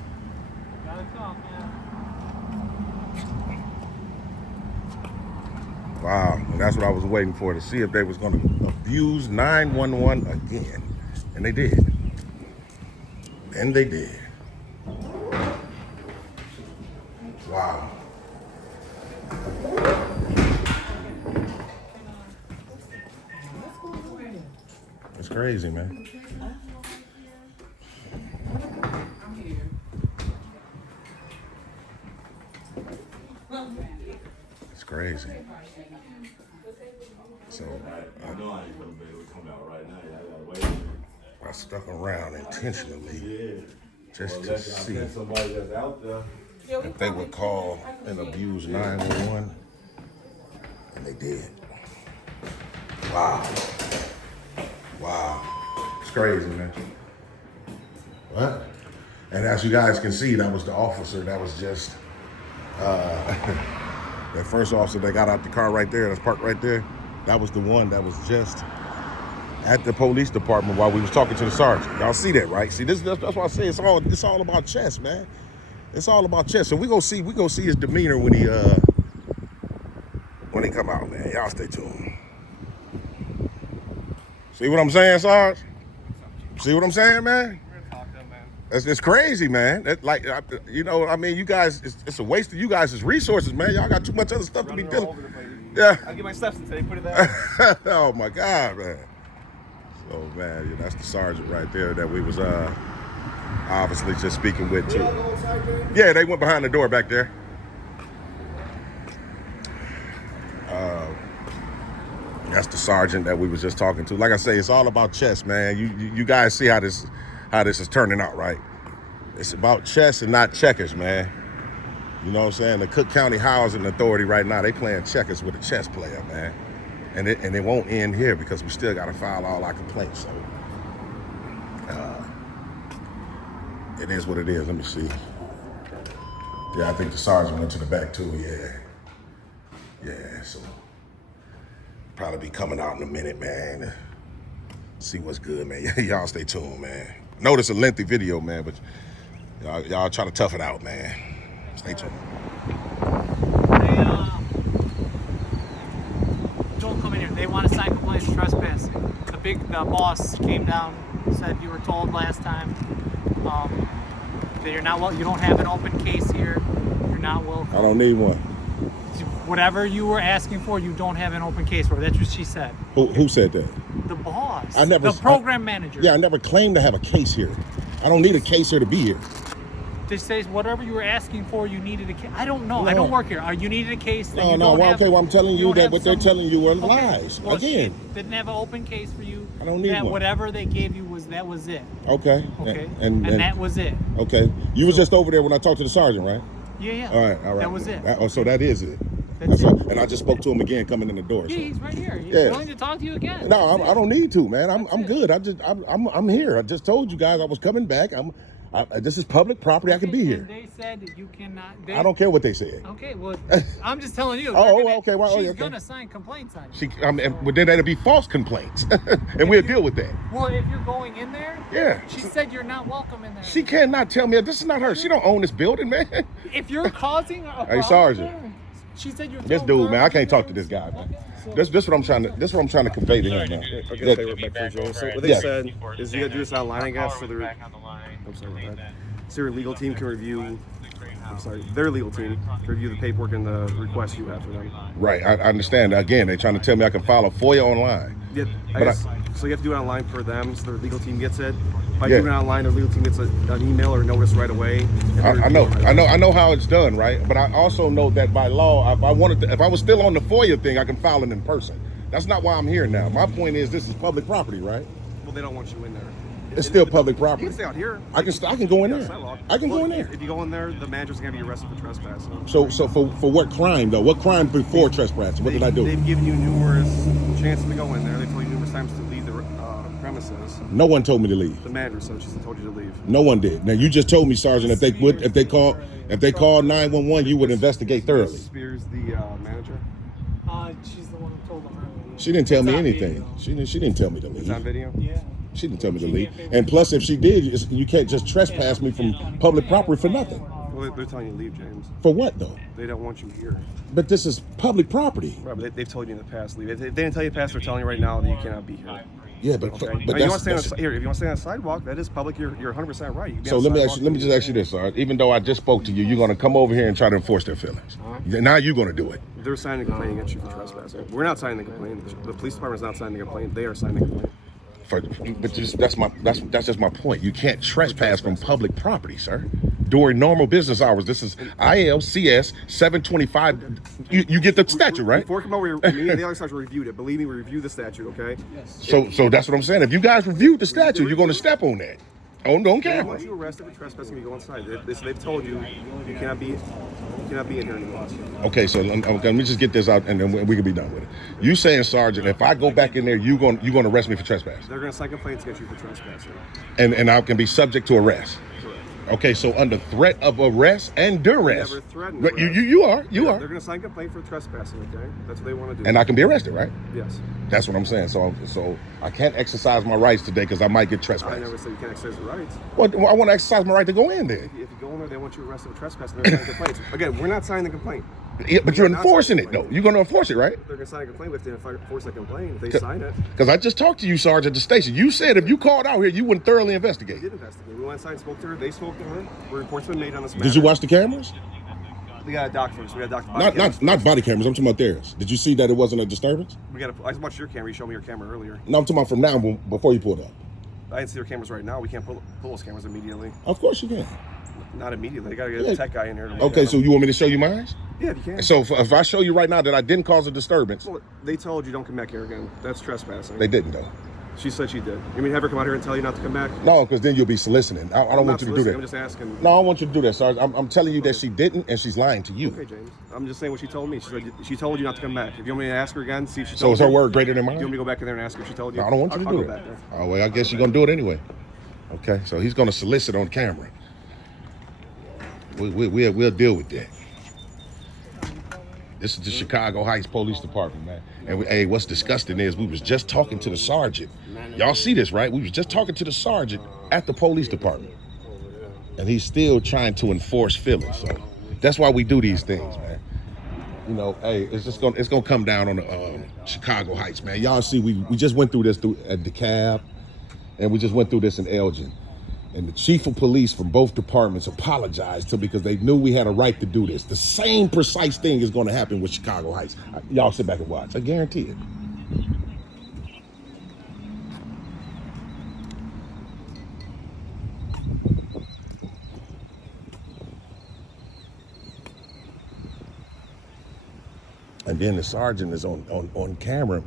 Wow, and that's what I was waiting for, to see if they was gonna abuse 911 again. And they did. And they did. Wow. It's crazy, man. It's crazy. So I know I ain't gonna be able to come out right now. I gotta wait. I stuck around intentionally, just to see somebody that's out there. if they would call and abuse 911, and they did. Wow. Wow. It's crazy, man. What? And as you guys can see, that was the officer that was just, that first officer that got out the car right there, that's parked right there. That was the one that was just at the police department while we was talking to the sergeant. Y'all see that, right? See, that's why I say it's all about chess, man. It's all about chess. So we gonna see his demeanor when he come out, man. Y'all stay tuned. See what I'm saying, Sarge? See what I'm saying, man? It's crazy, man. You guys, it's a waste of you guys' resources, man. Y'all got too much other stuff to be doing. Yeah. I'll get my steps in today, put it that way. Oh my God, man. So, man, that's the sergeant right there that we was obviously just speaking with too. Yeah, they went behind the door back there. That's the sergeant that we was just talking to. Like I say, it's all about chess, man. You guys see how this is turning out, right? It's about chess and not checkers, man. You know what I'm saying? The Cook County Housing Authority right now, they playing checkers with a chess player, man. And it won't end here because we still got to file all our complaints. So it is what it is. Let me see. Yeah, I think the sergeant went to the back too. Yeah. So probably be coming out in a minute, man. See what's good, man. Y'all stay tuned, man. Notice a lengthy video, man, but y'all try to tough it out, man. Stay tuned. Don't come in here. They want to sign complaints for trespassing. The boss came down, said you were told last time that you're not you don't have an open case here. You're not welcome. I don't need one. Whatever you were asking for, you don't have an open case for. That's what she said. Who said that? The boss. The program manager. Yeah, I never claimed to have a case here. I don't need a case here to be here. They say whatever you were asking for, you needed a case. I don't know. No. I don't work here. You needed a case. That I'm telling you that what they're telling you were lies. Well, again, she didn't have an open case for you. I don't need one. Whatever they gave you was it. Okay. And that was it. Okay. You was just over there when I talked to the sergeant, right? Yeah. All right. That was it. So that is it. That's it. And I just spoke to him again coming in the door. Yeah, so. he's right here. He's willing to talk to you again. No, I don't need to, man. I'm good. I'm here. I just told you guys I was coming back. This is public property. I can be here. And they said that you cannot. I don't care what they said. Okay, well, I'm just telling you. Okay. Well, she's gonna sign complaints on you. Well, then that'll be false complaints, and we'll deal with that. Well, if you're going in there, yeah. She said you're not welcome in there. She cannot tell me this is not her. She don't own this building, man. If you're causing a problem, hey, sergeant. She said you're. This dude, man, I can't talk to this guy, man. This what I'm trying to convey to him, man. So what they said is you got to do this online, I guess. So their legal team can review. Their legal team can review the paperwork and the requests you have for them. Right, I understand. Again, they're trying to tell me I can file a FOIA online. Yeah, so you have to do it online for them, so their legal team gets it. By doing it online, their legal team gets an email or notice right away. I know how it's done, right? But I also know that by law, if I was still on the FOIA thing, I can file it in person. That's not why I'm here now. My point is, this is public property, right? Well, they don't want you in there. It's still public property. You can stay out here. I can go in there. I can go in there. If you go in there, the manager's gonna be arrested for trespassing. So for what crime though? What crime before trespassing? What did I do? They've given you numerous chances to go in there. They told you numerous times to leave the premises. No one told me to leave. The manager said she told you to leave. No one did. Now you just told me, Sergeant, if they call 911, you would investigate thoroughly. Spears, the manager. She's the one who told them earlier. She didn't tell me anything. She didn't tell me to leave. It's on video. Yeah. She didn't tell me to leave. And plus, if she did, you can't just trespass me from public property for nothing. Well, they're telling you to leave, James. For what, though? They don't want you here. But this is public property. Right, but they've told you in the past leave. If they didn't tell you in the past, they're telling you right now that you cannot be here. Yeah, but Okay. but If you want to stay on the sidewalk, that is public. You're 100% right. So let me just ask you this, Sergeant. Even though I just spoke to you, you're going to come over here and try to enforce their feelings. Now you're going to do it. They're signing a complaint against you for trespassing. We're not signing the complaint. The police department is not signing the complaint. They are signing the complaint. But that's just my point. You can't trespass from public property, sir. During normal business hours, this is ILCS 725. You get the statute, right? Before come over here, the other side reviewed it. Believe me, we reviewed the statute, okay? So that's what I'm saying. If you guys reviewed the statute, you're going to step on that. On They camera. want you arrested for trespassing if you go inside. They've told you you cannot be in here anymore. Okay, so let me just get this out, and then we can be done with it. You saying, Sergeant, if I go back in there, you gonna arrest me for trespass? They're gonna sign complaints against you for trespassing. And I can be subject to arrest. Correct. Okay, so under threat of arrest and duress. Never threatened But arrest. you are. They're gonna sign complaint for trespassing. Okay, that's what they want to do. And I can be arrested, right? Yes. That's what I'm saying. So I can't exercise my rights today because I might get I trespassed. never said you can't exercise your rights. Well, I want to exercise my right to go in there. If you go in there, they want you arrested for trespassing. They're signing complaints. Again, we're not signing the complaint. Yeah, but We you're are not enforcing signing it, the though. complaint. You're going to enforce it, right? They're gonna sign a complaint if they enforce a complaint. If they sign it. Because I just talked to you, Sergeant, at the station. You said if you called out here, you wouldn't thoroughly We investigate. did investigate. We went inside and spoke to her. They spoke to her. Reports been made on this matter. Did you watch the cameras? We got a doc first. We got a doc. Body cameras. Not body cameras. I'm talking about theirs. Did you see that it wasn't a disturbance? I watched your camera. You showed me your camera earlier. No, I'm talking about from now before you pulled up. I didn't see your cameras right now. We can't pull those cameras immediately. Of course you can. Not immediately. You gotta get a tech guy in here. To look Okay, at so them. you want me to show you mine? Yeah, if you can. So if I show you right now that I didn't cause a disturbance, Well, they told you don't come back here again. That's trespassing. they didn't though. She said she did. You mean have her come out here and tell you not to come back? No, because then you'll be soliciting. I don't want you to do that. I'm just asking. No, I don't want you to do that, Sergeant. I'm telling you that she didn't, and she's lying to you. Okay, James. I'm just saying what she told me. She said she told you not to come back. If you want me to ask her again, see if she So told is her you. word greater than Do you want mine? me to go back in there and ask her if she told you? No, I don't want you I'll to do go that. back there. Oh, well, I guess you're going to do it anyway. Okay, so he's going to solicit on camera. We'll deal with that. This is the Chicago Heights Police Department, man. And hey, what's disgusting is we was just talking to the sergeant. Y'all see this, right? We was just talking to the sergeant at the police department. And he's still trying to enforce feelings. So that's why we do these things, man. You know, hey, it's gonna come down on the Chicago Heights, man. Y'all see, we just went through this at DeKalb, and we just went through this in Elgin. And the chief of police from both departments apologized to because they knew we had a right to do this. The same precise thing is going to happen with Chicago Heights. Y'all sit back and watch. I guarantee it. And then the sergeant is on camera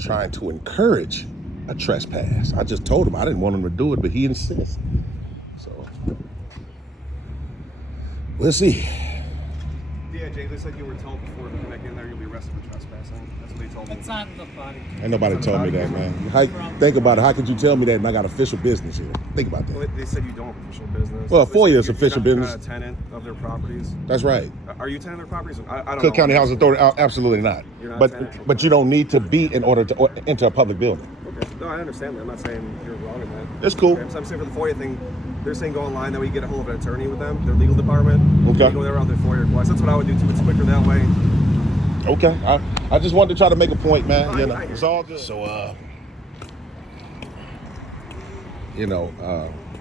trying to encourage a trespass. I just told him I didn't want him to do it, but he insists. So we'll see. Yeah, James, they said you were told before to come back in there you'll be arrested for trespassing. That's what they told me. It's on the body. Ain't nobody told me that, man. Think about it. How could you tell me that and I got official business here? Think about Well, that. they said you don't have official business. Well, They 4 said years you're official not- business. You're not a tenant of their properties. That's right. Are you a tenant of their properties? I don't know. Cook County Housing Authority, absolutely not. You're not a tenant? But you don't need to be in order to enter a public building. Okay. No, I understand that. I'm not saying you're wrong in that. It's cool. Okay, so I'm saying for the FOIA thing, they're saying go online, that way you get a hold of an attorney with them, their legal department. Okay. You go there on their FOIA request. That's what I would do too. It's quicker that way. Okay. I just wanted to try to make a point, man. No, You know, I hear it's you. all good. So,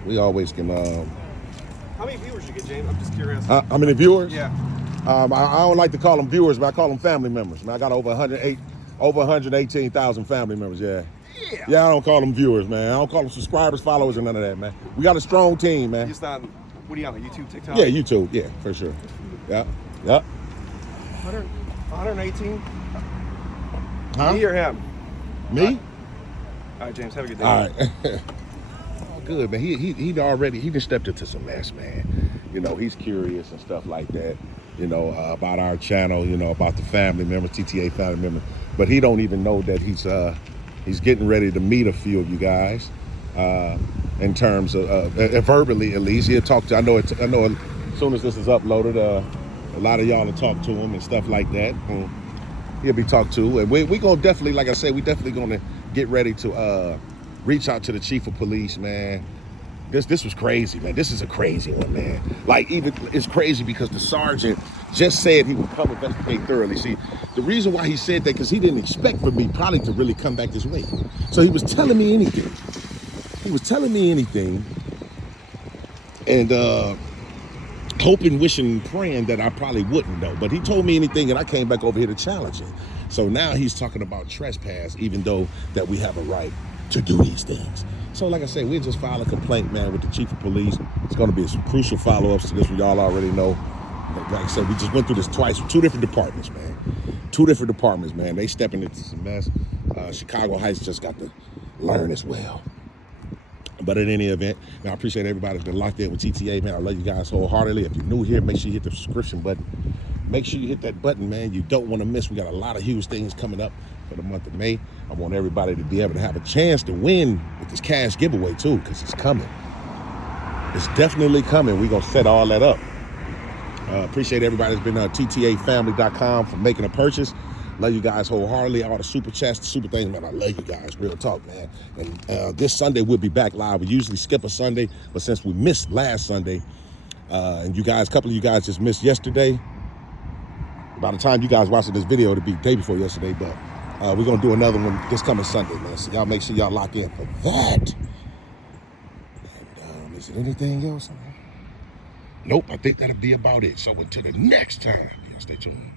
we always can. How many viewers you get, James? I'm just curious. How many viewers? Yeah. I don't like to call them viewers, but I call them family members. Man, I got over 118,000 family members. Yeah. Yeah, I don't call them viewers, man. I don't call them subscribers, followers, or none of that, man. We got a strong team, man. Just on, what do you on, YouTube, TikTok? Yeah, YouTube. Yeah, for sure. Yeah. 118? Huh? Me or him? Me? All right, James, have a good day. All right. Oh, good, man. He just stepped into some mess, man. You know, he's curious and stuff like that. You know, about our channel. You know, about the family members, TTA family members. But he don't even know that he's getting ready to meet a few of you guys. In terms of verbally, at least he'll talk to. I know as soon as this is uploaded, a lot of y'all will talk to him and stuff like that. And he'll be talked to, and we gonna definitely, like I said, we definitely gonna get ready to reach out to the chief of police, man. This was crazy, man. This is a crazy one, man. Like, even it's crazy because the sergeant just said he would come investigate thoroughly. See, the reason why he said that because he didn't expect for me probably to really come back this way. So he was telling me anything. And hoping, wishing, praying that I probably wouldn't know. But he told me anything and I came back over here to challenge it. So now he's talking about trespass, even though that we have a right to do these things. So like I said, we'll just file a complaint, man, with the chief of police. It's going to be some crucial follow-ups to this one. Y'all already know. Like I said, we just went through this twice with two different departments, man. They stepping into some mess. Chicago Heights just got to learn as well. But in any event, man, I appreciate everybody that's been locked in with TTA, man. I love you guys wholeheartedly. If you're new here, make sure you hit the subscription button. Make sure you hit that button, man. You don't want to miss. We got a lot of huge things coming up for the month of May. I want everybody to be able to have a chance to win with this cash giveaway too, because it's coming. It's definitely coming. We're going to set all that up. Appreciate everybody that's been on TTAfamily.com for making a purchase. Love you guys wholeheartedly. All the super chats, the super things, man. I love you guys. Real talk, man. And this Sunday, we'll be back live. We usually skip a Sunday, but since we missed last Sunday, and you guys, a couple of you guys just missed yesterday, by the time you guys watching this video, it'll be the day before yesterday, but we're going to do another one this coming Sunday, man. So y'all make sure y'all lock in for that. And is there anything else? Nope, I think that'll be about it. So until the next time, y'all stay tuned.